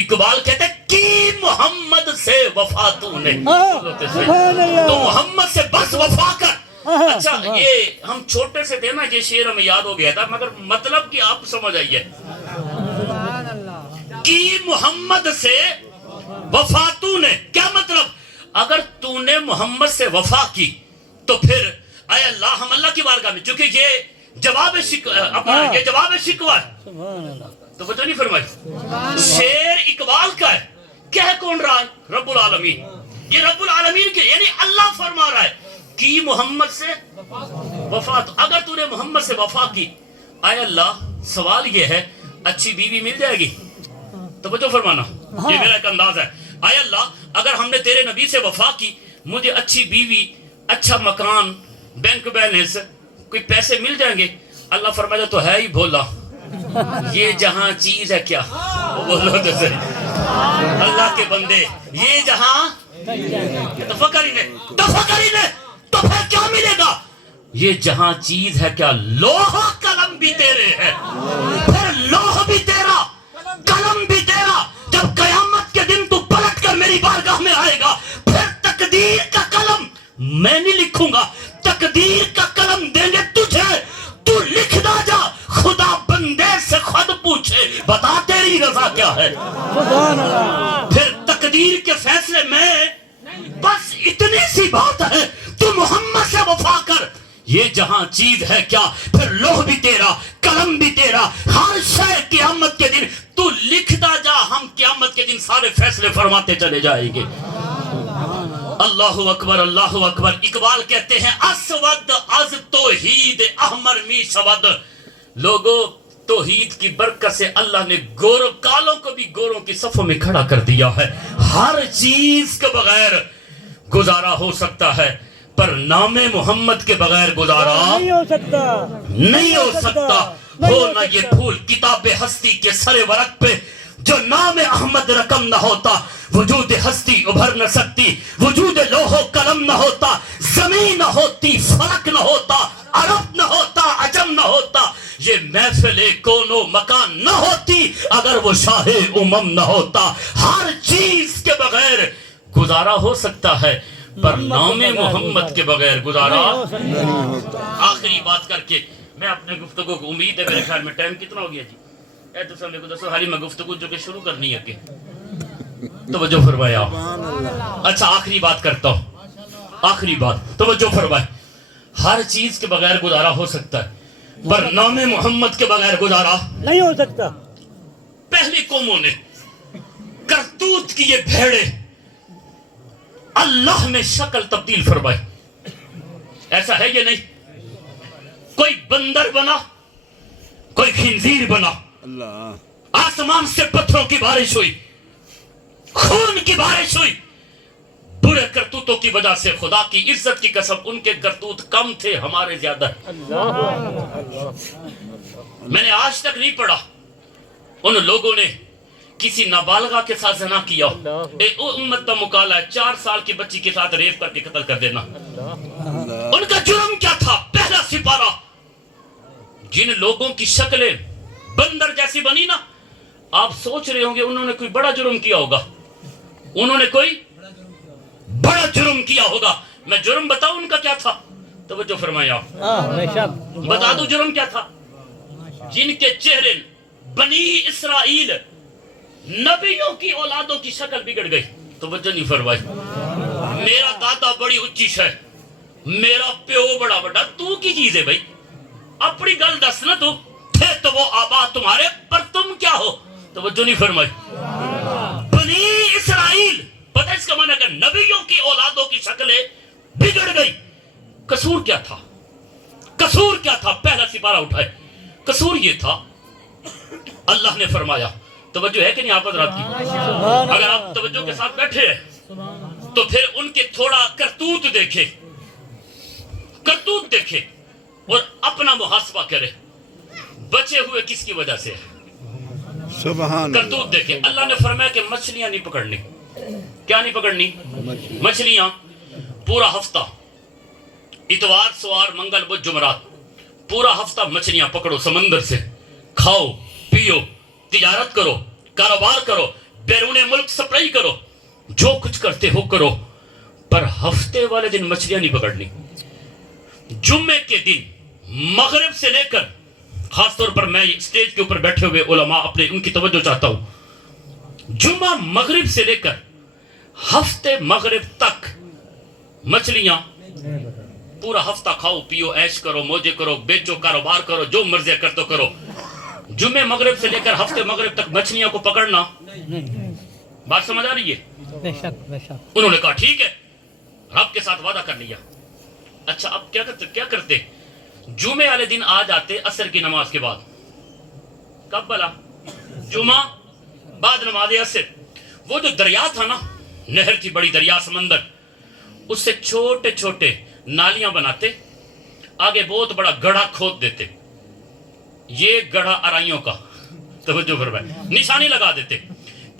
اقبال کہتے ہیں کی محمد سے وفا تو نے، سبحان اللہ۔ تو محمد سے بس وفا کر۔ اچھا یہ ہم چھوٹے سے تھے نا، یہ شعر ہمیں یاد ہو گیا تھا، مگر مطلب کہ آپ سمجھ آئیے، کی محمد سے وفا تو نے، کیا مطلب؟ اگر تو نے محمد سے وفا کی تو پھر اے اللہ، ہم اللہ کی بارگاہ میں، چونکہ یہ جواب شکوہ ہے، تو وہ تو نہیں فرمائی، شعر اقبال کا ہے، کہہ کون رہا ہے؟ رب العالمین۔ یہ رب العالمین کے یعنی اللہ فرما رہا ہے کی محمد سے وفا، تو اگر تو نے محمد سے وفا کی، اے اللہ سوال یہ ہے اچھی بیوی مل جائے گی؟ توجہ فرمانا، یہ میرا ایک انداز ہے، اے اللہ اگر ہم نے تیرے نبی سے وفا کی، مجھے اچھی بیوی، اچھا مکان، بینک بیلنس، کوئی پیسے مل جائیں گے؟ اللہ فرمایا تو ہے ہی بھولا، یہ جہاں چیز ہے کیا، بولو تو صحیح اللہ کے بندے، یہ جہاں تفکر ہی نے تو پھر کیا ملے گا؟ یہ جہاں چیز ہے کیا، لوح قلم بھی تیرے ہے، پھر لوح بھی تیرا، قلم بھی تیرا، جب قیامت کے دن تو پلٹ کر میری بارگاہ میں آئے گا، پھر تقدیر کا قلم میں نہیں لکھوں گا، تقدیر کا قلم دیں گے تجھے، تو لکھنا جا، خدا بندے سے خود پوچھے بتا تیری رضا کیا ہے، پھر تقدیر کے فیصلے میں بس اتنی سی بات ہے، تو محمد سے وفا کر، یہ جہاں چیز ہے کیا، پھر لوح بھی تیرا، قلم بھی تیرا، ہر شے قیامت کے دن تو لکھتا جا، ہم قیامت کے دن سارے فیصلے فرماتے چلے جائیں گے۔ اللہ اکبر، اللہ اکبر۔ اقبال کہتے ہیں اسود از توحید احمر می شود، لوگوں توحید کی برکت سے اللہ نے گوروں کالوں کو بھی گوروں کی صفوں میں کھڑا کر دیا ہے۔ ہر چیز کے بغیر گزارا ہو سکتا ہے، پر نام محمد کے بغیر گزارا نہیں ہو سکتا۔ ہو نہ یہ پھول کتاب ہستی کے سر ورق پہ، جو نام احمد رقم نہ ہوتا، وجود ہستی ابھر نہ سکتی، وجود لوح و قلم نہ ہوتا، زمین نہ ہوتی، فلک نہ ہوتا، عرب نہ ہوتا، عجم نہ ہوتا، یہ محفل کون و مکان نہ ہوتی اگر وہ شاہ امم نہ ہوتا۔ ہر چیز کے بغیر گزارا ہو سکتا ہے، پر نام محمد کے بغیر گزارا۔ آخری بات کر کے میں اپنے گفتگو کو، امید ہے میرے خیال میں ٹائم کتنا ہو گیا جی؟ اے تو سب کو دسو حالی میں گفتگو جو کہ شروع کرنی ہے کہ توجہ فرمایا۔ اچھا آخری بات کرتا ہوں، آخری بات توجہ فرمائے، ہر چیز کے بغیر گزارا ہو سکتا ہے، پر نام محمد کے بغیر گزارا نہیں ہو سکتا۔ پہلی قوموں نے کرتوت کی یہ بھیڑے اللہ نے شکل تبدیل فرمائی، ایسا ہے یہ نہیں؟ کوئی بندر بنا، کوئی خنزیر بنا، آسمان سے پتھروں کی بارش ہوئی، خون کی بارش ہوئی، برے کرتوتوں کی وجہ سے خدا کی عزت کی قسم ان کے کرتوت کم تھے، ہمارے زیادہ۔ میں نے آج تک نہیں پڑھا ان لوگوں نے کسی نابالغہ کے ساتھ زنا کیا، امت کا مقالہ ہے 4 سال کی بچی کے ساتھ ریپ کر کے قتل کر دینا۔ ان کا جرم کیا تھا؟ پہلا سپارہ، جن لوگوں کی شکلیں بندر جیسی بنی نا، آپ سوچ رہے ہوں گے انہوں نے کوئی بڑا جرم کیا ہوگا، انہوں نے کوئی بڑا جرم کیا ہوگا۔ میں جرم بتاؤں ان کا کیا تھا؟ توجہ فرمایا، بتا دوں جرم کیا تھا؟ جن کے چہرے بنی اسرائیل نبیوں کی اولادوں کی شکل بگڑ گئی، توجہ نہیں فرمائی۔ میرا دادا بڑی اچھی ہے، میرا پیو بڑا بڑا، تو کی چیز ہے بھائی، اپنی گل دس نا، تو تھے تو وہ آبا تمہارے، پر تم کیا ہو؟ توجہ نہیں فرمائی۔ بنی اسرائیل، پتہ اس کا معنی کہ نبیوں کی اولادوں کی شکلیں بگڑ گئی۔ قصور کیا تھا؟ قصور کیا تھا؟ پہلا سپارہ اٹھائے، قصور یہ تھا، اللہ نے فرمایا، توجہ ہے کہ نہیں آپ حضرات کی؟ اگر آپ توجہ کے ساتھ بیٹھے ہیں تو پھر ان کے تھوڑا کرتوت دیکھے، کرتوت دیکھے اور اپنا محاسبہ کرے، بچے ہوئے کس کی وجہ سے؟ سبحان اللہ۔ کرتوت دیکھے، اللہ نے فرمایا کہ مچھلیاں نہیں پکڑنی۔ کیا نہیں پکڑنی؟ مچھلیاں۔ پورا ہفتہ، اتوار سوار منگل بدھ جمعرات، پورا ہفتہ مچھلیاں پکڑو سمندر سے، کھاؤ پیو، تجارت کرو، کاروبار کرو، بیرون ملک سپلائی کرو, جو کچھ کرتے ہو کرو, پر ہفتے والے دن مچھلیاں نہیں پکڑنی. جمعے کے دن مغرب سے لے کر, خاص طور پر میں اسٹیج کے اوپر بیٹھے ہوئے علماء اپنے ان کی توجہ چاہتا ہوں, جمعہ مغرب سے لے کر ہفتے مغرب تک مچھلیاں پورا ہفتہ کھاؤ پیو عیش کرو موجے کرو بیچو کاروبار کرو جو مرضی کرتو کرو. جمعے مغرب سے لے کر ہفتے مغرب تک مچھلیاں کو پکڑنا. بات سمجھ آ رہی ہے؟ انہوں نے کہا ٹھیک ہے, رب کے ساتھ وعدہ کر لیا. اچھا اب کیا کرتے؟ جمعے والے دن آ جاتے عصر کی نماز کے بعد. کب بلا؟ جمعہ بعد نماز عصر. وہ جو دریا تھا نا, نہر تھی بڑی دریا سمندر, اس سے چھوٹے چھوٹے نالیاں بناتے, آگے بہت بڑا گڑھا کھود دیتے. یہ گڑھا ارائیوں کا, توجہ فرمائے, نشانی لگا دیتے.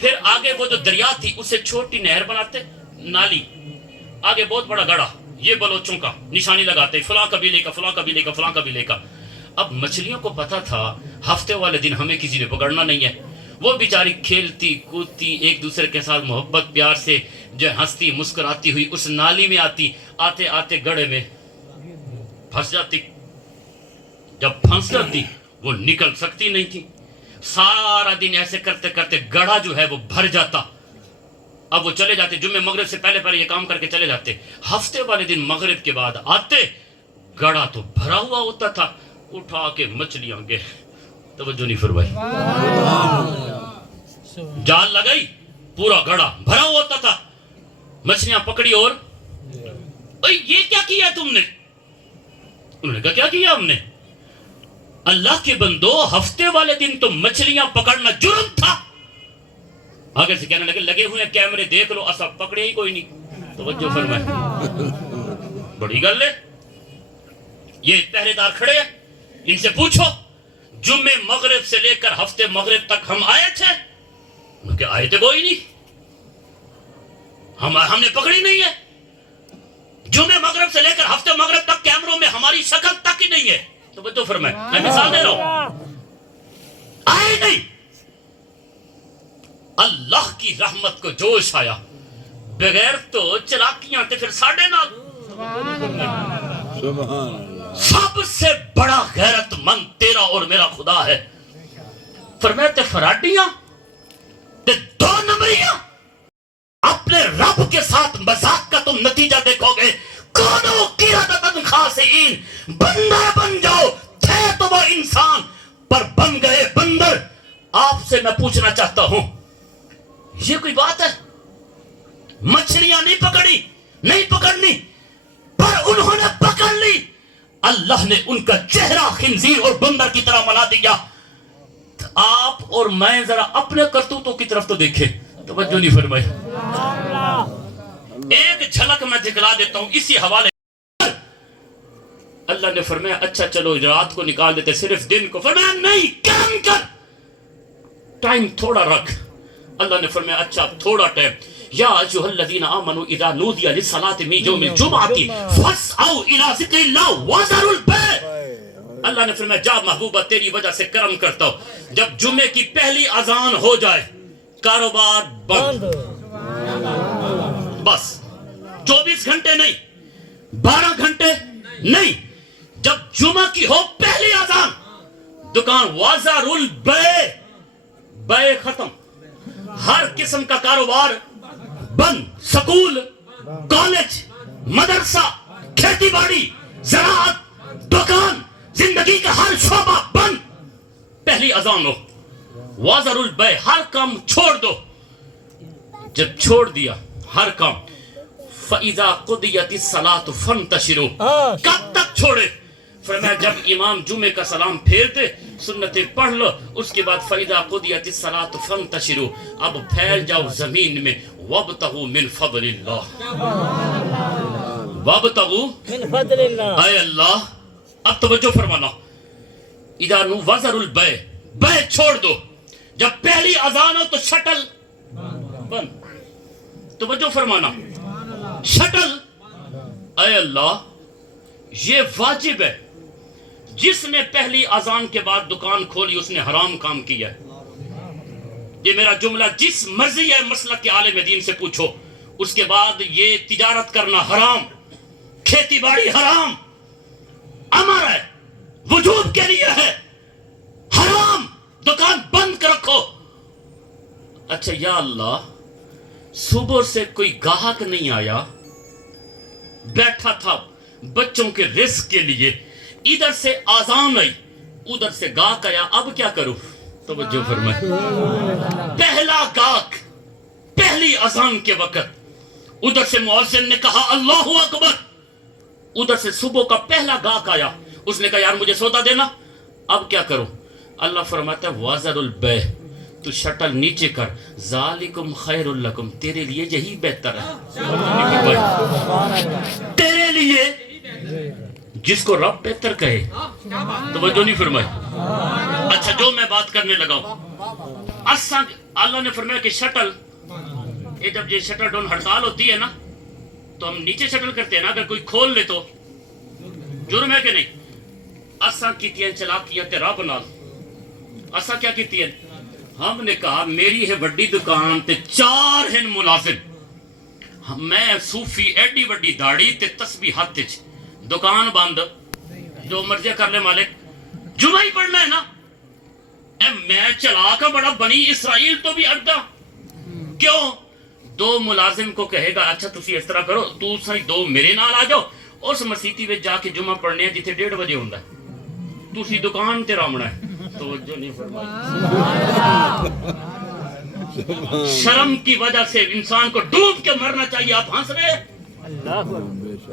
پھر آگے وہ جو دریا تھی اس سے چھوٹی نہر بناتے, نالی, آگے بہت بڑا گڑھا, یہ بلوچوں کا, نشانی لگاتے فلاں قبیلے کا فلاں قبیلے کا فلاں قبیلے کا. اب مچھلیوں کو پتا تھا ہفتے والے دن ہمیں کسی نے پکڑنا نہیں ہے. وہ بیچاری کھیلتی کودتی ایک دوسرے کے ساتھ محبت پیار سے جو ہنستی مسکراتی ہوئی اس نالی میں آتی, آتے آتے گڑھے میں پھنس جاتی. جب پھنس جاتی وہ نکل سکتی نہیں تھی. سارا دن ایسے کرتے کرتے گڑھا جو ہے وہ بھر جاتا. اب وہ چلے جاتے, جمعے مغرب سے پہلے یہ کام کر کے چلے جاتے. ہفتے والے دن مغرب کے بعد آتے, گڑھا تو بھرا ہوا ہوتا تھا, اٹھا کے مچھلیاں گے. توجہ نہیں فرمائی, جال لگائی, پورا گڑھا بھرا ہوا ہوتا تھا, مچھلیاں پکڑی. اور یہ کیا کیا تم نے؟ انہوں نے کہا کیا کیا ہم نے؟ اللہ کے بندو, ہفتے والے دن تو مچھلیاں پکڑنا جرم تھا. آگے سے کہنے لگے ہوئے ہیں کیمرے دیکھ لو, اصل پکڑے ہی کوئی نہیں. توجہ فرمائے, بڑی گل ہے. یہ پہرے دار کھڑے ہیں, ان سے پوچھو جمعے مغرب سے لے کر ہفتے مغرب تک ہم آئے تھے؟ انہوں نے آئے تھے کوئی نہیں, ہم نے پکڑی نہیں ہے. جمعے مغرب سے لے کر ہفتے مغرب تک کیمروں میں ہماری شکل تک ہی نہیں ہے. توجہ فرمائے, میں مثال دے رہا ہوں, آئے نہیں. اللہ کی رحمت کو جوش آیا, بغیر تو چلاکیاں تھے پھر ساڑھے نال. سب سے بڑا غیرت مند تیرا اور میرا خدا ہے. فرمایا تے فراڈیاں تے دو نمبریاں, اپنے رب کے ساتھ مذاق کا تم نتیجہ دیکھو گے. کونو قیادتن خاسئین, بندر بن جاؤ, تھے تو وہ انسان پر بن گئے بندر. آپ سے میں پوچھنا چاہتا ہوں, یہ کوئی بات ہے؟ مچھلیاں نہیں پکڑی, نہیں پکڑنی, پر انہوں نے پکڑ لی. اللہ نے ان کا چہرہ خنزیر اور بندر کی طرح بنا دیا. آپ اور میں ذرا اپنے کرتوتوں کی طرف تو دیکھیں. توجہ نہیں فرمائی. ایک جھلک میں دکھلا دیتا ہوں اسی حوالے. اللہ نے فرمایا اچھا چلو رات کو نکال دیتے, صرف دن کو. فرمایا نہیں, کام کر, ٹائم تھوڑا رکھ. اللہ نے فرمایا اچھا تھوڑا ٹائم. یا ایھا الذین آمنوا اذا نودی للصلاۃ من یوم الجمعۃ فاسعوا الی ذکر اللہ وذروا البیع. اللہ نے فرمایا جا محبوبہ تیری وجہ سے کرم کرتا ہوں, جب جمعے کی پہلی اذان ہو جائے کاروبار بند. بس 24 گھنٹے نہیں, 12 گھنٹے نہیں, جب جمعہ کی ہو پہلی اذان دکان وذروا البیع, بیع ختم, ہر قسم کا کاروبار بند. سکول, کالج, مدرسہ, کھیتی باڑی, زراعت, دکان, زندگی کا ہر شعبہ بند. پہلی اذان ہو, وذروا البیع, ہر کام چھوڑ دو. جب چھوڑ دیا ہر کام, فَإِذَا قُضِيَتِ الصَّلَاةُ فَانْتَشِرُوا. کب تک چھوڑے؟ فرمایا جب امام جمعے کا سلام پھیر دے سنتیں پڑھ لو, اس کے بعد فَإِذَا قُضِيَتِ الصَّلَاةُ فَانْتَشِرُوا, اب پھیل جاؤ زمین میں. وَابْتَغُوا مِنْ فَضْلِ اللَّهِ, وَابْتَغُوا من فضل اللہ. اے اللہ. اب توجہ فرمانا, اِذَا وَذَرُوا الْبَيْعَ, بیع چھوڑ دو. جب پہلی اذان ہو تو شٹل بند. توجہ فرمانا, شٹل. اے اللہ یہ واجب ہے, جس نے پہلی اذان کے بعد دکان کھولی اس نے حرام کام کیا ہے. یہ میرا جملہ جس مرضی ہے مسلک کے عالم دین سے پوچھو. اس کے بعد یہ تجارت کرنا حرام, کھیتی باڑی حرام, امر ہے, وجوب کے لیے ہے, حرام, دکان بند کر رکھو. اچھا یا اللہ, صبح سے کوئی گاہک نہیں آیا, بیٹھا تھا بچوں کے رزق کے لیے, ادھر سے آزان آئی, ادھر سے گاہک آیا, اب کیا کروں؟ توجہ فرمائے. پہلا گاہک پہلی اذان کے وقت, ادھر سے مؤذن نے کہا اللہ اکبر, ادھر سے صبح کا پہلا گاہک آیا, اس نے کہا یار مجھے سودا دینا, اب کیا کروں؟ اللہ فرماتا ہے وازر البیع, تو شٹل نیچے کر, ذالکم خیر لکم, تیرے لیے یہی بہتر ہے, تیرے لیے, جس کو رب بہتر کہے. توجہ نہیں فرمائی. اچھا جو میں بات کرنے لگا ہوں, اللہ نے فرمایا کہ شٹل, یہ جب یہ شٹل ڈاؤن ہڑتال ہوتی ہے نا, تو ہم نیچے شٹل کرتے ہیں نا, اگر کوئی کھول لے تو جرم ہے کہ نہیں؟ اساں کیتی ہیں چلاکیاں تے رب نال. اساں کیا کیتی ہیں؟ ہم نے کہا میری ہے بڑی دکان تے 4 ہیں ملازم, میں صوفی ایڈی وڈی داڑھی تے تسبیح ہاتھ وچ, دکان بند, جو مرضی کر لے مالک, جمعہ ہی پڑھنا ہے نا. میں چلا کا بڑا بنی اسرائیل تو بھی اڈا کیوں؟ 2 ملازم کو کہے گا اچھا تسی اس طرح کرو, تو سہی 2 میرے نال آ جاؤ, اس مسیتی وچ جا کے جمعہ پڑھنے ہیں جتھے 1:30 بجے ہوندا ہے, تسی دکان تے رامنا ہے. توجہ نہیں فرمائی. شرم کی وجہ سے انسان کو ڈوب کے مرنا چاہیے, آپ ہنس رہے ہیں.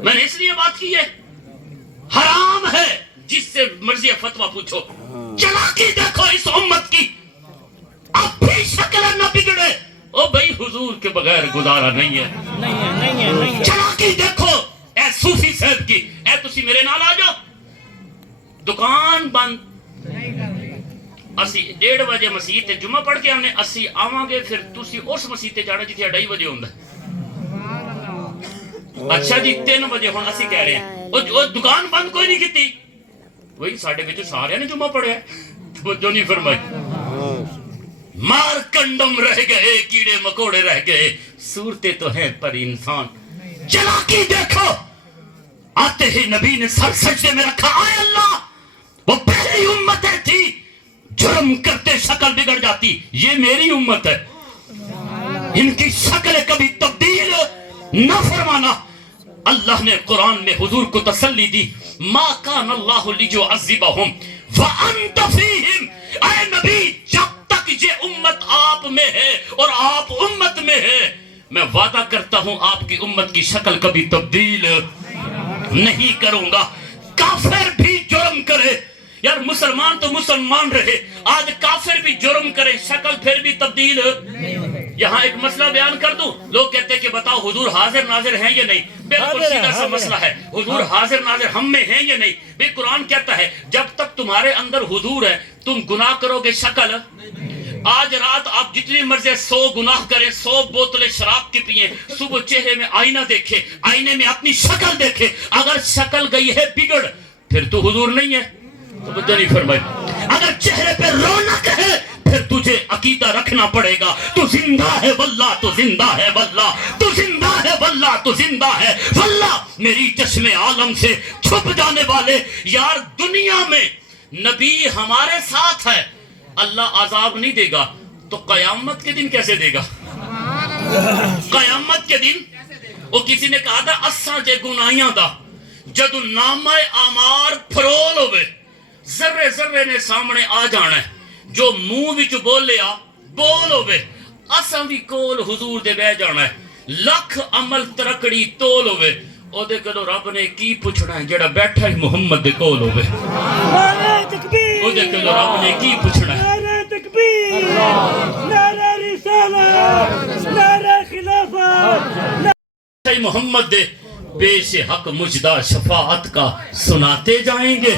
میں نے اس لیے بات کی ہے, حرام ہے, جس سے مرضی فتویٰ پوچھو. چلاکی دیکھو اس امت کی, اب بھی شکل نہ بگڑے. او بھائی حضور کے بغیر گزارا نہیں ہے. چلاکی دیکھو اے صوفی صاحب کی, اے تسی میرے نال آ جاؤ, دکان بند. اسی 1:30 بجے مسیح تے جمعہ پڑھ کے ہم نے اسی آواں گے, پھر تسی اس مسیح تے جانا جتھے 2:30 بجے ہوندا. اچھا جی 3 بجے ہن اسی کہہ رہے ہیں او دکان بند کوئی نہیں کیتی, وہی ساڈے وچ سارے نے جمعہ پڑھیا. توجہ نہیں فرمائی. مار کنڈم رہ گئے, کیڑے مکوڑے رہ گئے, صورتیں تو ہیں پر انسان. چلاکی دیکھو, آتے ہی نبی نے سر سجدے میں رکھا, آئے اللہ وہ پہلی امتیں تھی, جرم کرتے شکل بگڑ جاتی, یہ میری امت ہے, ان کی شکل کبھی تبدیل نہ فرمانا. اللہ نے قرآن میں حضور کو تسلی دی, ما کان اللہ لیعذبہم وانت فیہم. اے نبی جب تک یہ امت آپ میں ہے اور آپ امت میں ہے, میں وعدہ کرتا ہوں آپ کی امت کی شکل کبھی تبدیل نہیں کروں گا. کافر بھی جرم کرے, یار مسلمان تو مسلمان رہے, آج کافر بھی جرم کرے, شکل پھر بھی تبدیل. یہاں ایک مسئلہ بیان کر دوں, لوگ کہتے ہیں کہ بتاؤ حضور حاضر ناظر ہیں یا نہیں. بالکل سیدھا سا مسئلہ ہے, حضور حاضر ناظر ہم میں ہیں یا نہیں. بھئی قرآن کہتا ہے جب تک تمہارے اندر حضور ہے تم گناہ کرو گے شکل. آج رات آپ جتنی مرضی 100 گناہ کریں, 100 بوتلیں شراب کی پئیں, صبح چہرے میں آئینہ دیکھے, آئینے میں اپنی شکل دیکھے, اگر شکل گئی ہے بگڑ, پھر تو حضور نہیں ہے. توجہ نہیں فرمائی. اگر چہرے پہ رونق ہے پھر تجھے عقیدہ رکھنا پڑے گا, تو زندہ ہے واللہ, تو زندہ ہے واللہ, تو زندہ ہے واللہ, تو زندہ ہے واللہ. میری چشم عالم سے چھپ جانے والے, یار دنیا میں نبی ہمارے ساتھ ہے, اللہ عذاب نہیں دے گا تو قیامت کے دن کیسے دے گا؟ قیامت کے دن وہ کسی نے کہا تھا اساں جے گناہیاں دا جدو نامہ آمار پھرول ہوئے, ذرے ذرے نے سامنے آ جانا ہے, جو منہ وچ بولیا بول ہوئے, اساں بھی کول حضور دے بہ جانا ہے. لکھ عمل ترکڑی تول ہوئے, او دے کلو رب نے کی پوچھنا ہے جڑا بیٹھا ہی محمد دے کول ہوئے. نعرہ تکبیر, او دے کلو رب نے کی پوچھنا ہے. نعرہ تکبیر, نعرہ رسالت, نعرہ خلافت. محمد دے پیش حق مجدہ شفاعت کا سناتے جائیں گے,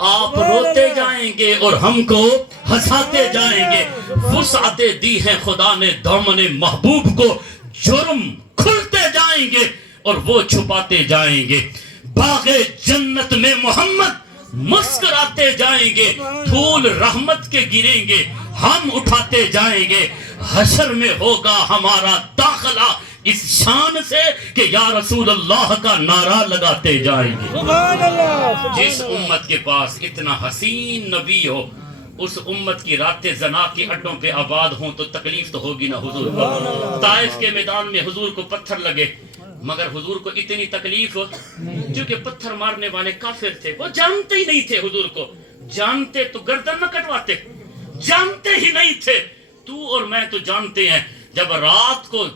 آپ روتے جائیں گے اور ہم کو ہنساتے جائیں گے. وسعتیں دی ہیں خدا نے دامن محبوب کو, جرم کھلتے جائیں گے اور وہ چھپاتے جائیں گے. باغ جنت میں محمد مسکراتے جائیں گے, پھول رحمت کے گریں گے, ہم اٹھاتے جائیں گے. حشر میں ہوگا ہمارا داخلہ اس شان سے کہ یا رسول اللہ کا نعرہ لگاتے جائیں گے. سبحان اللہ. جس امت کے پاس اتنا حسین نبی ہو اس امت کی راتیں زنا کے اڈوں پہ آباد ہوں تو تکلیف تو ہوگی نا حضور کو. طائف کے میدان میں حضور کو پتھر لگے مگر حضور کو اتنی تکلیف ہو کیونکہ پتھر مارنے والے کافر تھے. وہ جانتے ہی نہیں تھے حضور کو. جانتے تو گردن نہ کٹواتے. جانتے ہی نہیں تھے. تو اور میں تو جانتے ہیں جب رات کو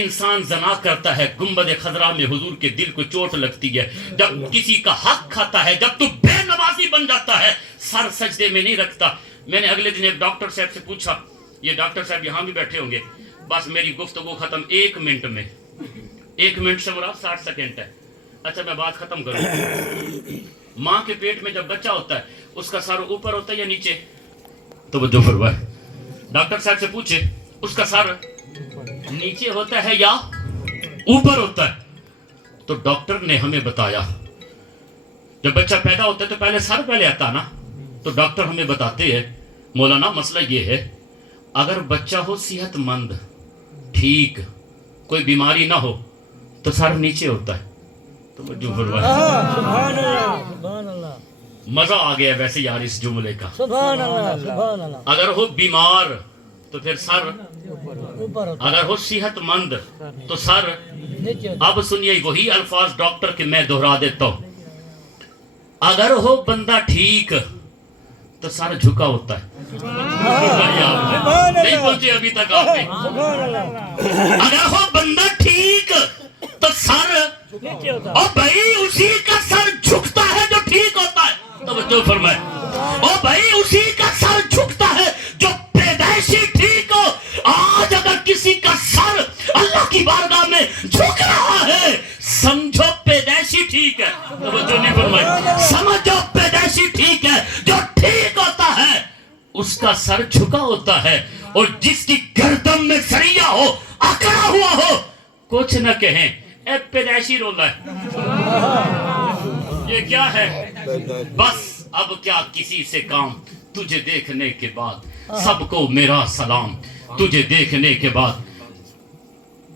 انسان زنا کرتا ہے گنبد خضرا میں حضور کے دل کو چوٹ لگتی ہے. جب کسی کا حق کھاتا ہے, جب تو بے نمازی بن جاتا ہے, سر سجدے میں نہیں رکھتا. میں نے اگلے دن ایک ڈاکٹر صاحب سے پوچھا, یہ ڈاکٹر صاحب یہاں بھی بیٹھے ہوں گے, بس میری گفتگو ختم 1 منٹ میں. 1 منٹ سے مراد 60 سیکنڈ ہے. اچھا میں بات ختم کروں. ماں کے پیٹ میں جب بچہ ہوتا ہے اس کا سر اوپر ہوتا ہے یا نیچے؟ توجہ فرمائے. ڈاکٹر صاحب سے پوچھے اس کا سر نیچے ہوتا ہے یا اوپر ہوتا ہے؟ تو ڈاکٹر نے ہمیں بتایا جب بچہ پیدا ہوتا ہے تو پہلے سر پہلے آتا نا. تو ڈاکٹر ہمیں بتاتے ہیں مولانا مسئلہ یہ ہے اگر بچہ ہو صحت مند ٹھیک کوئی بیماری نہ ہو تو سر نیچے ہوتا ہے. توجہ فرمائے. سبحان اللہ. سبحان اللہ. مزہ آ گیا ویسے یار اس جملے کا. سبحان اللہ. سبحان اللہ. اگر ہو بیمار تو پھر سر, اوپر ہوتا اگر ہو صحت مند تو سر. نیچے ہوتا. اب سنیے وہی الفاظ ڈاکٹر کے میں دہرا دیتا ہوں. اگر ہو بندہ ٹھیک تو سر جھکا ہوتا ہے. نہیں پہنچے ابھی تک آپ نے. سبحان اللہ. اگر ہو بندہ ٹھیک تو سر, نیچے ہوتا. اور بھائی اسی کا سر جھکتا ہے جو ٹھیک ہوتا ہے. توجہ فرمائے. اور بھائی اسی کا سر جھکتا ہے جو پیدائشی ٹھیک ہو. آج اگر کسی کا سر اللہ کی بارگاہ میں جھک رہا ہے سمجھو پیدائشی ٹھیک ہے. توجہ نہیں فرمائی. سمجھو پیدائشی ٹھیک ہے. جو ٹھیک ہوتا ہے اس کا سر جھکا ہوتا ہے. اور جس کی گردن میں سریا ہو اکڑا ہوا ہو کچھ نہ کہیں اے پیدائشی رولا ہے. یہ کیا ہے؟ بس اب کیا کسی سے کام. تجھے دیکھنے کے بعد سب کو میرا سلام. تجھے دیکھنے کے بعد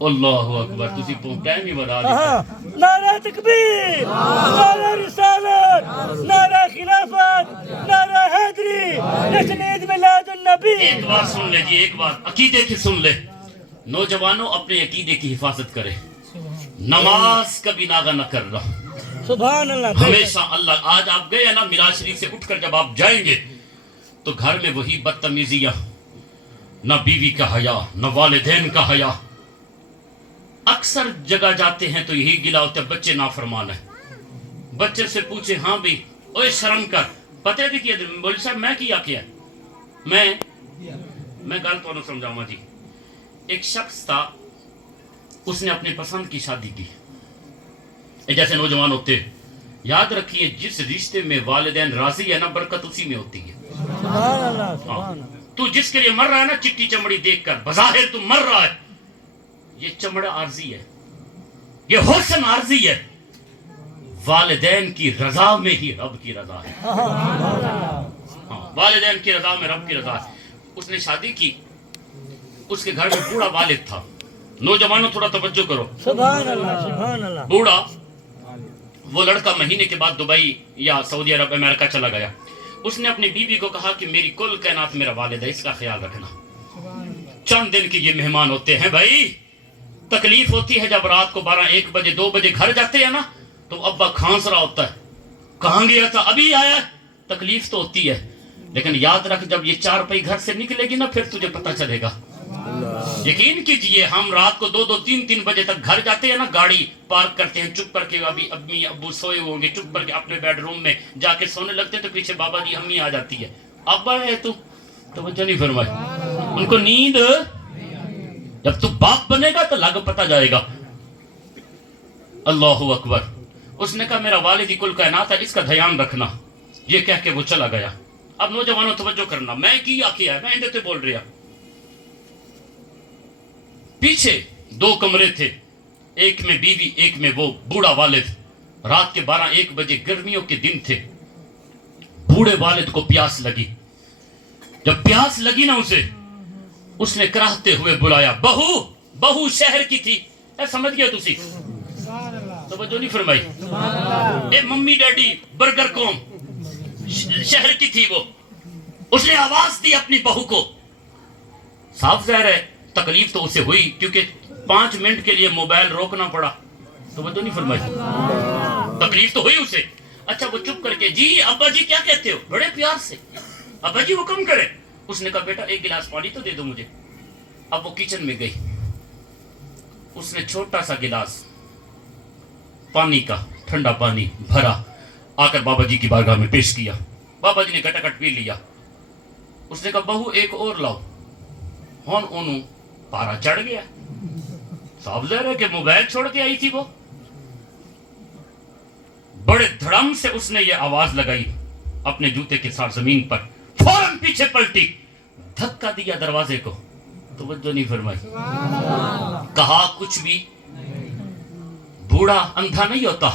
اللہ اکبر. تجھے ٹائم ہی بتا دیا. نعرہ تکبیر, نعرہ رسالت, نعرہ خلافت, نعرہ حیدری, جشن عید میلاد النبی. ایک بات سن لے جی, ایک بات عقیدے کی سن لے. نوجوانوں اپنے عقیدے کی حفاظت کرے. نماز کبھی ناغہ نہ کر رہا. سبحان اللہ. ہمیشہ اللہ. آج آپ گئے ہیں نا میراث شریف سے اٹھ کر جب آپ جائیں گے تو گھر میں وہی بدتمیزیاں, نہ بیوی کا حیا نہ والدین کا حیا. اکثر جگہ جاتے ہیں تو یہی گلا ہوتا ہے بچے نافرمان ہیں. بچے سے پوچھے ہاں بھی اوے شرم کر پتہ بھی کیا بولے صاحب میں کیا میں گل تو نہ سمجھاؤں جی. ایک شخص تھا اس نے اپنی پسند کی شادی کی. جیسے نوجوان ہوتے یاد رکھیے جس رشتے میں والدین راضی ہے نا برکت اسی میں ہوتی ہے. سبحان اللہ. سبحان اللہ. تو جس کے لیے مر رہا ہے نا چٹی چمڑی دیکھ کر بظاہر تو مر رہا ہے, یہ چمڑا عارضی ہے, یہ حسن عارضی ہے. والدین کی رضا میں ہی رب کی رضا ہے. ہاں والدین کی رضا میں رب کی رضا ہے. اس نے شادی کی, اس کے گھر میں بوڑھا والد تھا. نوجوانوں تھوڑا توجہ کرو. سبحان اللہ. سبحان اللہ. بوڑھا وہ لڑکا مہینے کے بعد دبئی یا سعودی عرب امریکہ چلا گیا. اس نے اپنی بیوی کو کہا کہ میری کل کائنات میرا والد ہے, اس کا خیال رکھنا. چند دن کے یہ مہمان ہوتے ہیں بھائی. تکلیف ہوتی ہے جب رات کو 12-1 بجے 2 بجے گھر جاتے ہیں نا تو ابا کھانس رہا ہوتا ہے, کہاں گیا تھا ابھی آیا. تکلیف تو ہوتی ہے لیکن یاد رکھ جب یہ 4 پائی گھر سے نکلے گی نا پھر تجھے پتہ چلے گا. یقین کیجئے ہم رات کو 2-3 بجے تک گھر جاتے ہیں نا, گاڑی پارک کرتے ہیں چپ کر کے, ابھی امی ابو سوئے ہوں گے چپ کر کے اپنے بیڈ روم میں جا کے سونے لگتے ہیں تو پیچھے بابا جی امی آ جاتی ہے. ابا ہے تو توجہ نہیں فرمائی. ان کو نیند جب تو باپ بنے گا تو لگ پتہ جائے گا. اللہ اکبر. اس نے کہا میرا والد ہی کل کائنات ہے, اس کا دھیان رکھنا. یہ کہہ کے وہ چلا گیا. اب نوجوانوں توجہ کرنا, میں کیا ہے میں اندر تے بول رہا. پیچھے 2 کمرے تھے, ایک میں بیوی ایک میں وہ بوڑھا والد. رات کے 12-1 بجے گرمیوں کے دن تھے. بوڑھے والد کو پیاس لگی. جب پیاس لگی نا اسے اس نے کراہتے ہوئے بلایا، بہو بہو شہر کی تھی، اے سمجھ گئے تسی، توجہ نہیں فرمائی، اے ممی ڈیڈی برگر قوم شہر کی تھی وہ، اس نے آواز دی اپنی بہو کو، صاف ظاہر ہے تکلیف تو اسے ہوئی کیونکہ 5 منٹ کے لیے موبائل روکنا پڑا، توجہ نہیں فرمائی، تکلیف تو ہوئی اسے۔ اچھا وہ چپ کر کے، جی ابا جی کیا کہتے ہو، بڑے پیار سے، ابا جی حکم کرے، اس نے کہا بیٹا 1 گلاس پانی تو دے دو مجھے۔ اب وہ کچن میں گئی، اس نے چھوٹا سا گلاس پانی کا ٹھنڈا پانی بھرا، آ کر بابا جی کی بارگاہ میں پیش کیا، بابا جی نے گھٹا پی لیا۔ اس نے کہا بہو ایک اور لاؤ، ہون انہوں پارا چڑھ گیا، صاف ظاہر ہے کہ موبائل چھوڑ کے آئی تھی وہ۔ بڑے دھڑم سے اس نے یہ آواز لگائی اپنے جوتے کے ساتھ زمین پر، فوراً پیچھے پلٹی، دھکا دیا دروازے کو، توجہ نہیں فرمائی، کہا کچھ بھی، بوڑھا اندھا نہیں ہوتا،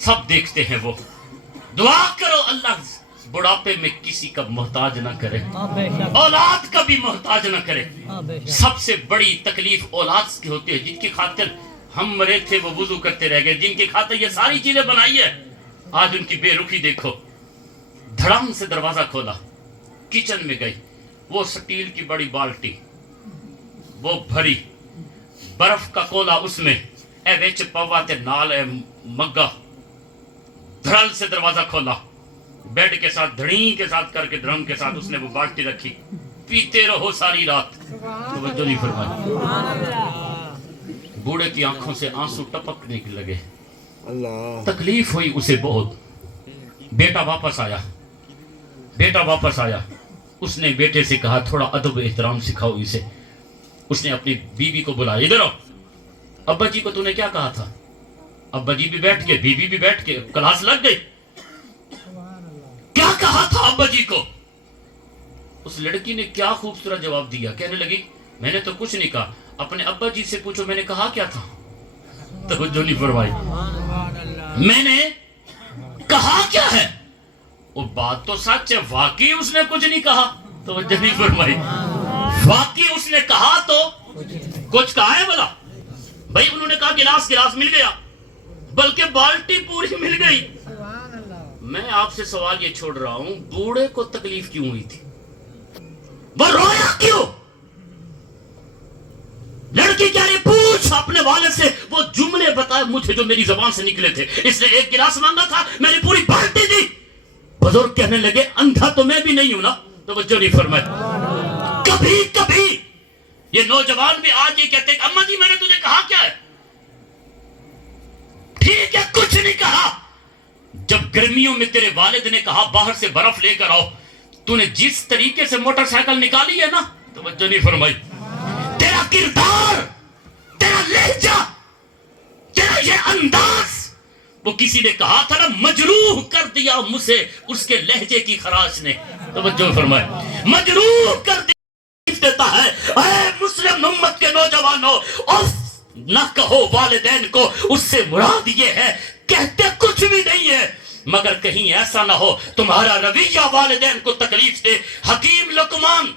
سب دیکھتے ہیں وہ، دعا کرو اللہ بڑھاپے میں کسی کا محتاج نہ کرے، اولاد کا بھی محتاج نہ کرے۔ سب سے بڑی تکلیف اولاد کی ہوتی ہے، جن کی خاطر ہم مرے تھے وہ وضو کرتے رہ گئے، جن کی خاطر یہ ساری چیزیں بنائی ہے، آج ان کی بے رخی دیکھو۔ دھڑم سے دروازہ کھولا، کچن میں گئی، وہ سٹیل کی بڑی بالٹی وہ بھری، برف کا کولا اس میں، اے ویچ پوا تے نال اے مگا، دھڑل سے دروازہ کھولا، بیڈ کے ساتھ دھڑیں کے ساتھ کر کے ڈرم کے ساتھ اس نے وہ بالٹی رکھی، پیتے رہو ساری رات، توجہ نہیں فرمائی۔ بوڑھے کی آنکھوں سے آنسو ٹپکنے لگے، تکلیف ہوئی اسے بہت۔ بیٹا واپس آیا، اس نے بیٹے سے کہا تھوڑا ادب احترام سکھاؤ اسے۔ اس نے اپنی بیوی کو بلایا، ادھر آؤ، ابا جی کو تو نے کیا کہا تھا؟ ابا جی بھی بیٹھ کے، بیوی بھی بیٹھ کے، کلاس لگ گئی، کیا کہا تھا ابا جی کو؟ اس لڑکی نے کیا خوبصورت جواب دیا، کہنے لگی میں نے تو کچھ نہیں کہا، اپنے ابا جی سے پوچھو میں نے کہا کیا تھا، توجہ نہیں فرمائی، میں نے کہا کیا ہے؟ وہ بات تو سچ ہے، واقعی اس نے کچھ نہیں کہا، توجہ نہیں فرمائی، واقعی اس نے کہا تو کچھ کہا ہے بلا بھائی، انہوں نے کہا گلاس مل گیا، بلکہ بالٹی پوری مل گئی۔ میں آپ سے سوال یہ چھوڑ رہا ہوں، بوڑھے کو تکلیف کیوں ہوئی تھی؟ وہ رویا کیوں؟ لڑکی کیا رہی، پوچھ اپنے والد سے، وہ جملے بتائے مجھے جو میری زبان سے نکلے تھے، اس نے 1 گلاس مانگا تھا، میں نے پوری بالٹی دی۔ بزرگ کہنے لگے اندھا تو میں بھی نہیں ہوں نا، توجہ نہیں فرمائی۔ کبھی کبھی یہ نوجوان بھی آج یہ کہتے ہیں اماں جی میں نے تجھے کہا کیا ہے؟ ٹھیک ہے کچھ نہیں کہا، جب گرمیوں میں تیرے والد نے کہا باہر سے برف لے کر آؤ، تو نے جس طریقے سے موٹر سائیکل نکالی ہے نا، توجہ نہیں فرمائی، تیرا کردار، تیرا لہجہ، تیرا یہ انداز، وہ کسی نے کہا تھا نا مجروح کر دیا مجھے اس کے لہجے کی خراش نے، توجہ فرمائے، مجروح کر دیتا ہے۔ اے مسلم امت کے نوجوانوں، اف نہ کہو والدین کو، اس سے مراد یہ ہے کہتے کچھ بھی نہیں ہے، مگر کہیں ایسا نہ ہو تمہارا رویہ والدین کو تکلیف دے۔ حکیم لقمان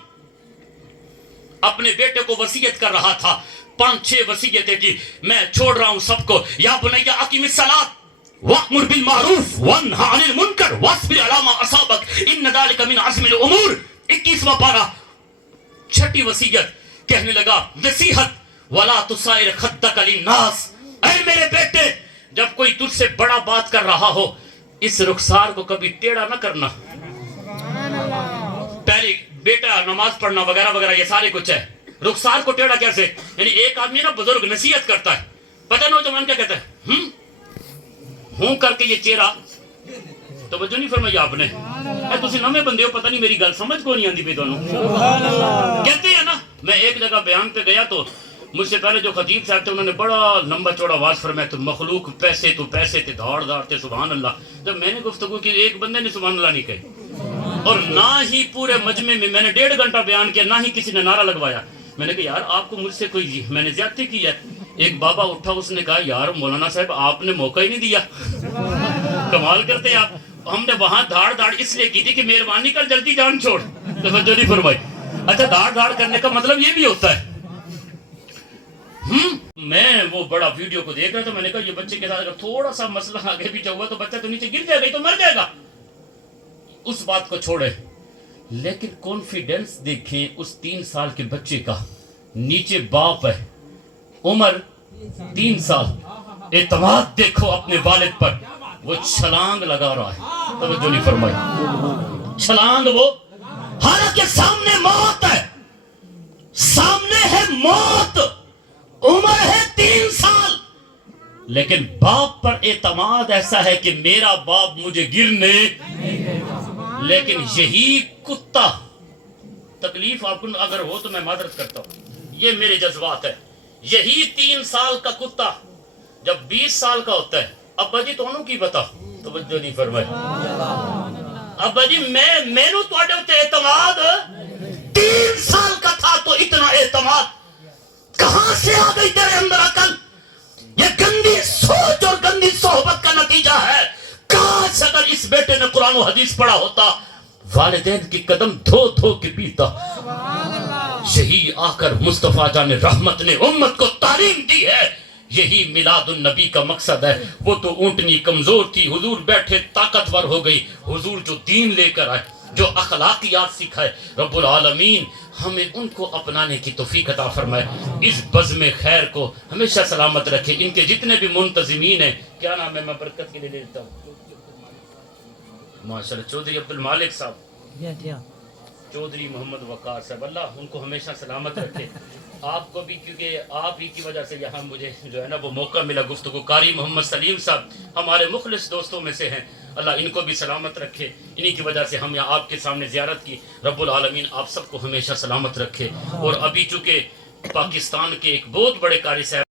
اپنے بیٹے کو وصیت کر رہا تھا، 5-6 وصیتیں کی، میں چھوڑ رہا ہوں سب کو، یا بنی اقیم الصلاۃ وَأْمُرْ بِالْمَعْرُوفِ وَانْهَ عَنِ الْمُنْكَرِ وَاصْبِرْ عَلَىٰ مَا أَصَابَكَ إِنَّ ذَلِكَ مِنْ عَزْمِ الْأُمُورِ۔ 21واں پارہ، 6ٹھی وصیت، کہنے لگا نصیحت، وَلَا تُصَائِرْ خَدَّكَ لِلنَّاسِ، اے میرے بیٹے جب کوئی تجھ سے بڑا بات کر رہا ہو اس رخسار کو کبھی ٹیڑھا نہ کرنا۔ پہلی بیٹا نماز پڑھنا وغیرہ وغیرہ یہ سارے کچھ ہے، رخسار کو ٹیڑھا کیسے؟ یعنی ایک آدمی نا بزرگ نصیحت کرتا ہے، پتہ نوجوان کیا کہتا ہے، ہوں کر کے یہ چہرہ، توجہ نہیں فرمائی آپ نے، تسی نویں بندے ہو پتہ نہیں میری گل سمجھ کو نہیں آندی پئی تانوں، کہتے ہیں نا۔ میں ایک جگہ بیان پہ گیا تو مجھ سے پہلے جو خطیب صاحب تھے انہوں نے بڑا لمبا چوڑا واز فرمایا، تو مخلوق پیسے تو پیسے تھے، دھاڑ دھاڑ تھے، سبحان اللہ۔ جب میں نے گفتگو کی ایک بندے نے سبحان اللہ نہیں کہی، اور نہ ہی پورے مجمع میں نے 1.5 گھنٹہ بیان کیا، نہ ہی کسی نے نعرہ لگوایا۔ میں نے کہا یار آپ کو مجھ سے کوئی میں نے زیادتی کی ہے؟ ایک بابا اٹھا، اس نے کہا یار مولانا صاحب آپ نے موقع ہی نہیں دیا، کمال کرتے ہیں آپ۔ ہم نے وہاں دھاڑ دھاڑ اس لیے کی تھی کہ مہربانی کر جلدی جان چھوڑ، توجہ نہیں فرمائی۔ اچھا داڑھ داڑھ کرنے کا مطلب یہ بھی ہوتا ہے. میں وہ بڑا ویڈیو کو دیکھ رہا تھا, میں نے کہا یہ بچے کے ساتھ اگر تھوڑا سا مسئلہ آگے پیچھے ہوا تو بچہ تو نیچے گر جائے گا, تو مر جائے گا. اس بات کو چھوڑے, لیکن کانفیڈنس دیکھیں اس 3 سال کے بچے کا, نیچے باپ ہے, عمر 3 سال, اعتماد دیکھو اپنے والد پر, وہ چھلانگ لگا رہا ہے. توجہ نہیں فرمائی, چھلانگ وہ, حالانکہ سامنے موت ہے, سامنے ہے موت, عمر ہے 3 سال, لیکن باپ پر اعتماد ایسا ہے کہ میرا باپ مجھے گرنے. لیکن یہی کتا, تکلیف آپ کو اگر ہو تو میں معذرت کرتا ہوں, یہ میرے جذبات ہے, یہی 3 سال کا کتا جب 20 سال کا ہوتا ہے, ابا جی تونوں کی بتا, توجہ نہیں فرمائی, ابا جی میں نو تواڈے تے اعتماد 3 سال کا تھا, تو اتنا اعتماد کہاں سے آ گئی تیرے اندر عقل؟ یہ گندی سوچ اور گندی صحبت کا نتیجہ ہے. کاش اگر اس بیٹے نے قرآن و حدیث پڑھا ہوتا, والدین کی قدم دھو دھو کے پیتا. یہی آ کر مصطفیٰ جان رحمت نے امت کو تعلیم دی ہے, یہی میلاد النبی کا مقصد ہے. وہ تو اونٹنی کمزور تھی, حضور بیٹھے طاقتور ہو گئی. حضور جو دین لے کر آئے, جو اخلاقیات سکھائے, رب العالمین ہمیں ان کو اپنانے کی توفیق عطا فرمائے. اس بزم خیر کو ہمیشہ سلامت رکھے. ان کے جتنے بھی منتظمین ہیں, کیا نام ہے, میں برکت کے لیے دیتا ہوں, ماشاءاللہ چودھری عبد المالک صاحب, چودھری محمد وقار صاحب, اللہ ان کو ہمیشہ سلامت رکھے. آپ کو بھی, کیونکہ آپ ہی کی وجہ سے یہاں مجھے جو ہے نا وہ موقع ملا گفتگو. قاری محمد سلیم صاحب ہمارے مخلص دوستوں میں سے ہیں, اللہ ان کو بھی سلامت رکھے. انہی کی وجہ سے ہم یہاں آپ کے سامنے زیارت کی. رب العالمین آپ سب کو ہمیشہ سلامت رکھے. اور ابھی چونکہ پاکستان کے ایک بہت بڑے قاری صاحب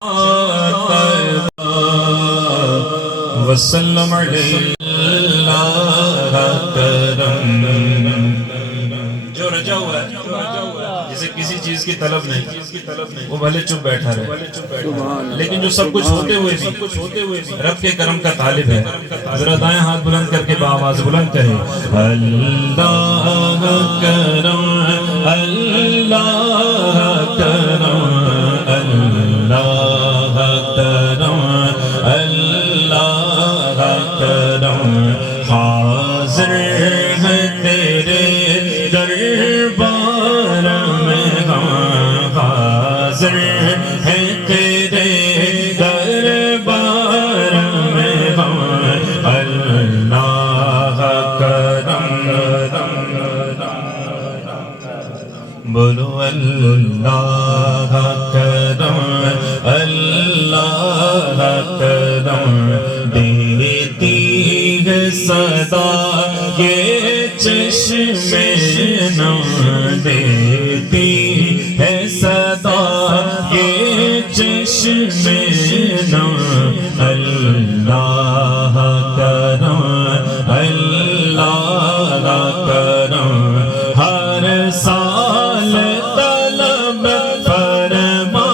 وسلم علیہ کرم, جو رجا ہوا ہے, جسے کسی چیز کی طلب نہیں, وہ بھلے چپ بیٹھا رہے, لیکن جو سب کچھ ہوتے ہوئے بھی رب کے کرم کا طالب ہے. ذرا دائیں ہاتھ بلند کر کے بآواز بلند کہیں, اللہ کرم, اللہ کرم, اللہ کرم, اللہ کرم, حاضر ہے تیرے دربار میں ہم, حاضر ہے تیرے دربار میں ہم, اللہ کرم, بولو اللہ کرم, اللہ کرم, دیتی ہے صدا یہ چشم نم, دیتی ہے صدا یہ چشم نم, اللہ کرم, اللہ کرم, ہر سال طلب فرما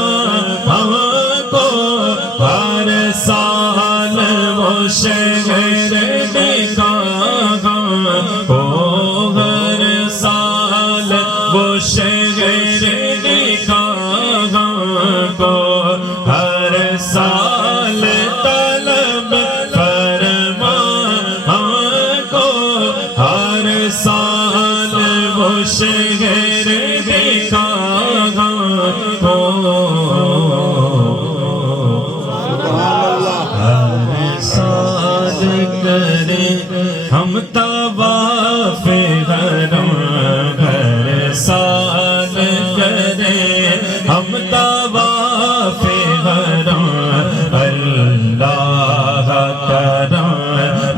ہم کو, ہر سال وہ شہر دکھا ہم کو, ہر سال وہ شہر دکھا ہم کو, ہر سال طلب فرما ہم کو, ہر سال وہ شہر دکھا ہم کو, ہر سال کریں ہم طواف حرم, ہر سال کریں ہم طواف حرم, اللہ کرم,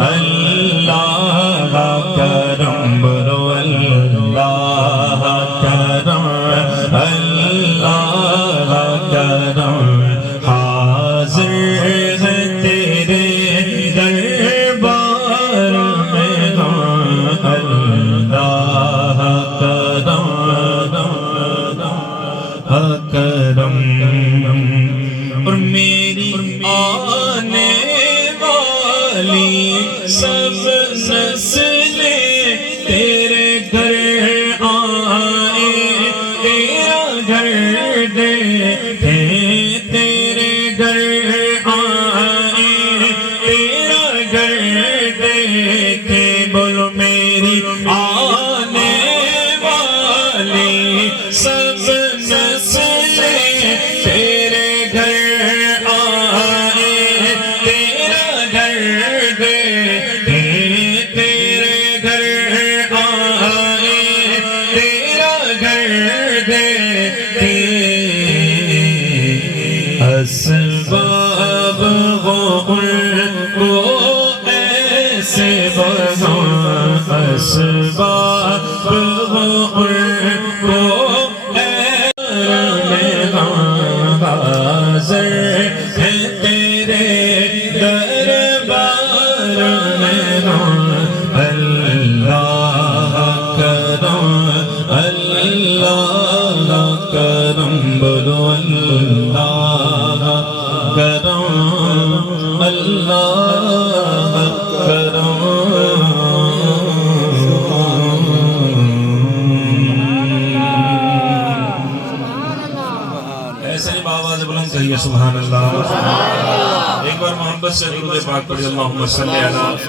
اللہ کرم, برو اللہ کرم, اللہ کرم, حاضر ہے تیرے دربار میں ہم, اللہ کرم, کرم. اور میری آنے والی سب نسلیں تیرے گھر آئے تھے بولو میری آنے والی سب نسلیں تیرے گھر آئے تیرا گھر دیکھے تیرے گھر آئے تیرا گھر دیکھے اسباب وہ ان کو ایسے بنا اسباب وہ ان کو میں حاضر ہے تیرے دربار میں اللہ کرم بولو اللہ کرم اللہ کرم ایسے نہیں آواز بلند کہیے سبحان اللہ ایک بار محبت سے درود پاک پڑھیے اللہم صلی علی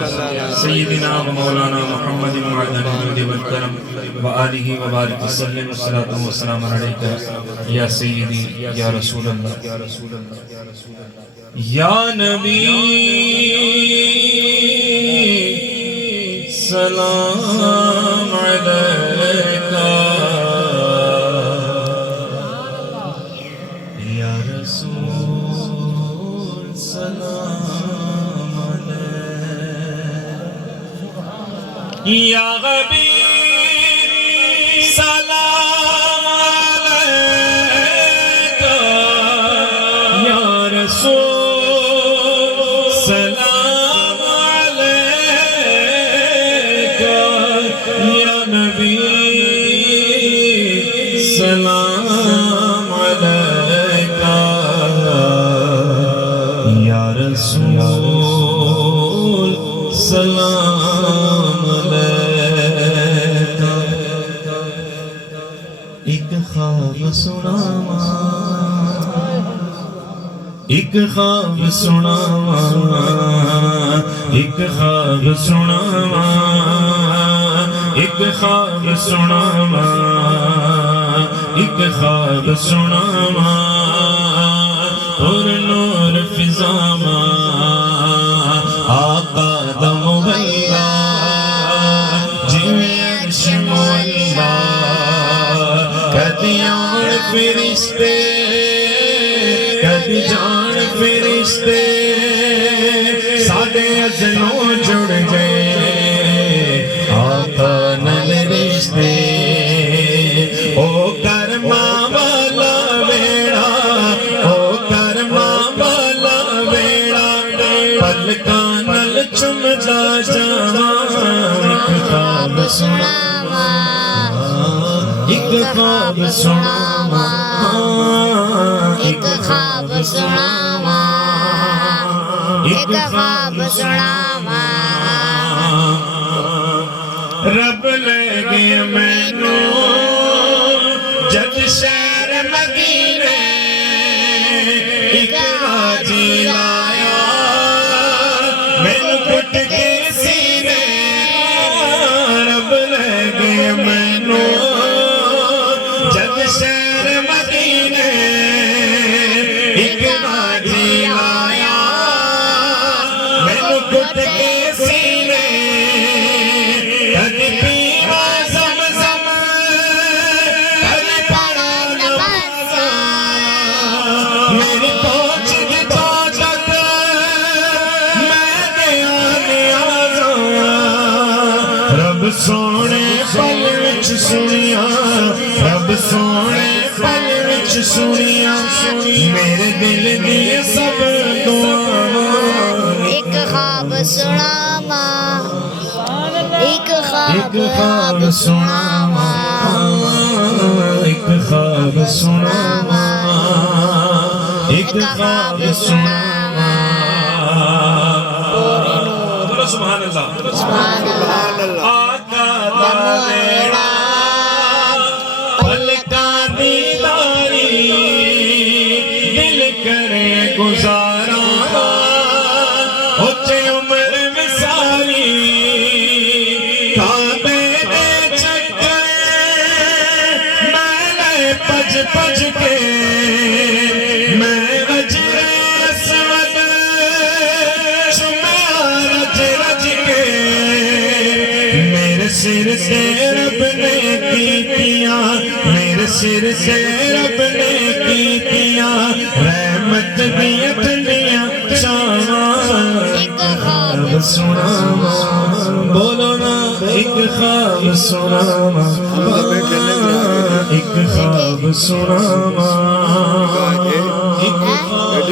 سیدنا و مولانا محمد معدن الجود والکرم وآلہ وبارک وسلم والصلاة والسلام علیکہ یا سیدی یا رسول اللہ یا نبی سلام علیکہ یا رسول سلام علیکہ یا حبیب سلام علیکہ یا رسول سلام علیکہ یا نبی سلام علیکہ یا رسول سلام علیکہ ایک خواب سناواں ایک خواب سناواں ایک خواب سناواں ایک خواب سناواں ایک خواب سناواں اور نور فضاواں آقا دا مغیّا جویں عرش مولا کدی آن فرشتے کدی جان فرشتے ساڈے ازلوں جڑ گئے آقا نال رشتے او کرماں والا ویڑا او کرماں والا ویڑا پلکاں نال چمدا جاواں خواب سناواں ایک خواب سناواں ایک خواب سناواں ایک خواب سناواں رب لے گیا مینوں جد شہر مدینے ایک حاجی لایا مینوں کٹ کے سینے رب لے گیا مینوں جد شہر مدینے ایک حاجی لایا مینوں کٹ کے سینے کدی پیوا زمزم کدی پڑا نمازاں میری پہنچ دی تو تک میں گیا نیازاں رب سونے پل وچ سنیاں رب سونے پل وچ سنیاں میرے دل دی سب دعاواں ایک خواب سناواں ایک خواب سناواں ایک خواب سناواں ایک خواب سناواں سبحان اللہ سبحان اللہ آقا دا ویڑا پلکاں دی داری دل کرے گزاراں اونچے عمر میں ساری سر سے رب نے کیتیاں میرے سر سے رب نے کیتیاں رحمت دیاں ٹھنڈیاں چھاواں ایک خواب سناواں بولو نا ایک خواب سناواں ایک خواب سناواں ایک خواب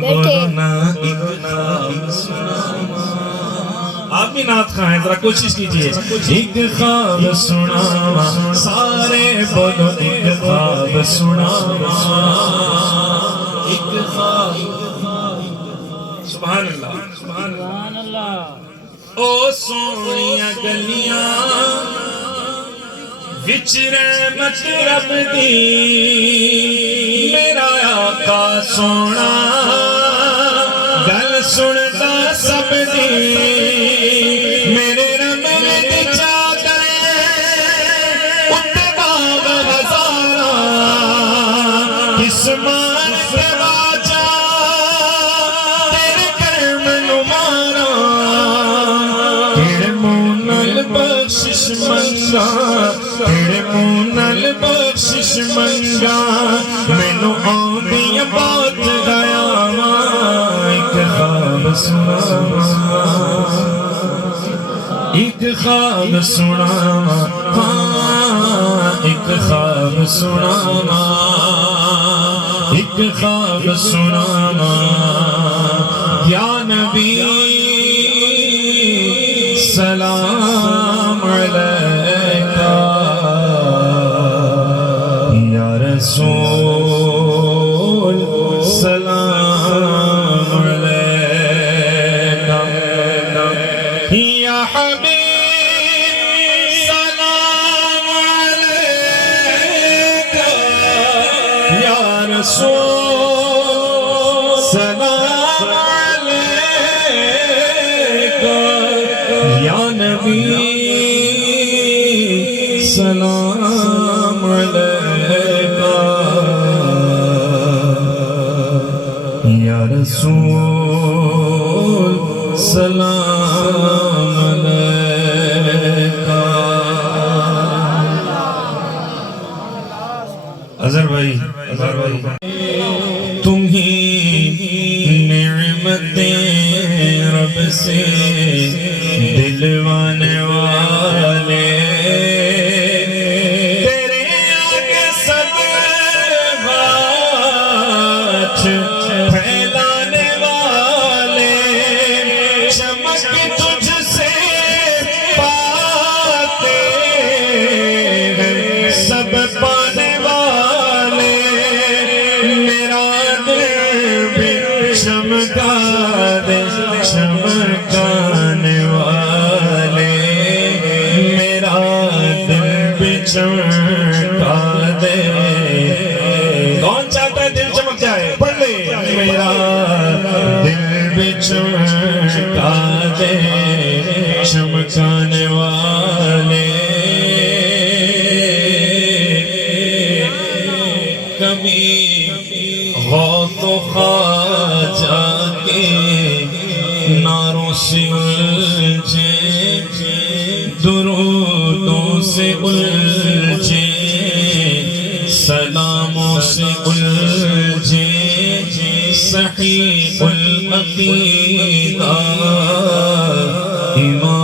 بولو نا ایک خواب سناواں آپ بھی نعت خواہ ہیں ذرا کوشش کیجئے ایک خواب سناواں سارے بولو ایک خواب سناواں ایک خواب سبحان اللہ سبحان اللہ او سونیاں گلیاں وچ رحمت رب دی میرا آقا سونا گل سنتا سب دی میرے رب دی چادر اتے باغ ہزاراں کسمان کے واجہ تیرے کرم نماراں تیرے مونل بخشش منگا تیرے مونل بخشش منگا مینوں آندیاں بات گیا ایک خواب سناواں ایک خواب سناواں ایک خواب سناواں ایک خواب سناواں یا نبی سلام علیکہ یا رسول سلام علیکہ یا حبیب سلام علیکہ یا رسول سلام علیکہ یا نبی سلام علیکہ یا رسول سلام علیکہ اظہر بھائی تم ہی نعمتیں رب سے دلوانے والے تیرے آگے سب ہاتھ پھیلانے والے چمک تجھ سے پاتے ہیں سب پانے والے میرا دل بھی چمکا دے چمکانے والے میرا دل بھی چمکا دے کون چاہتا ہے دل چمک جائے پڑھ لے میرا دل بھی چمکا دے چمکانے والے کبھی غوث و خواجہ کے نعروں سے الجھے درودوں سے الجھے سلاموں سے الجھے صحیح العقیدہ ایمان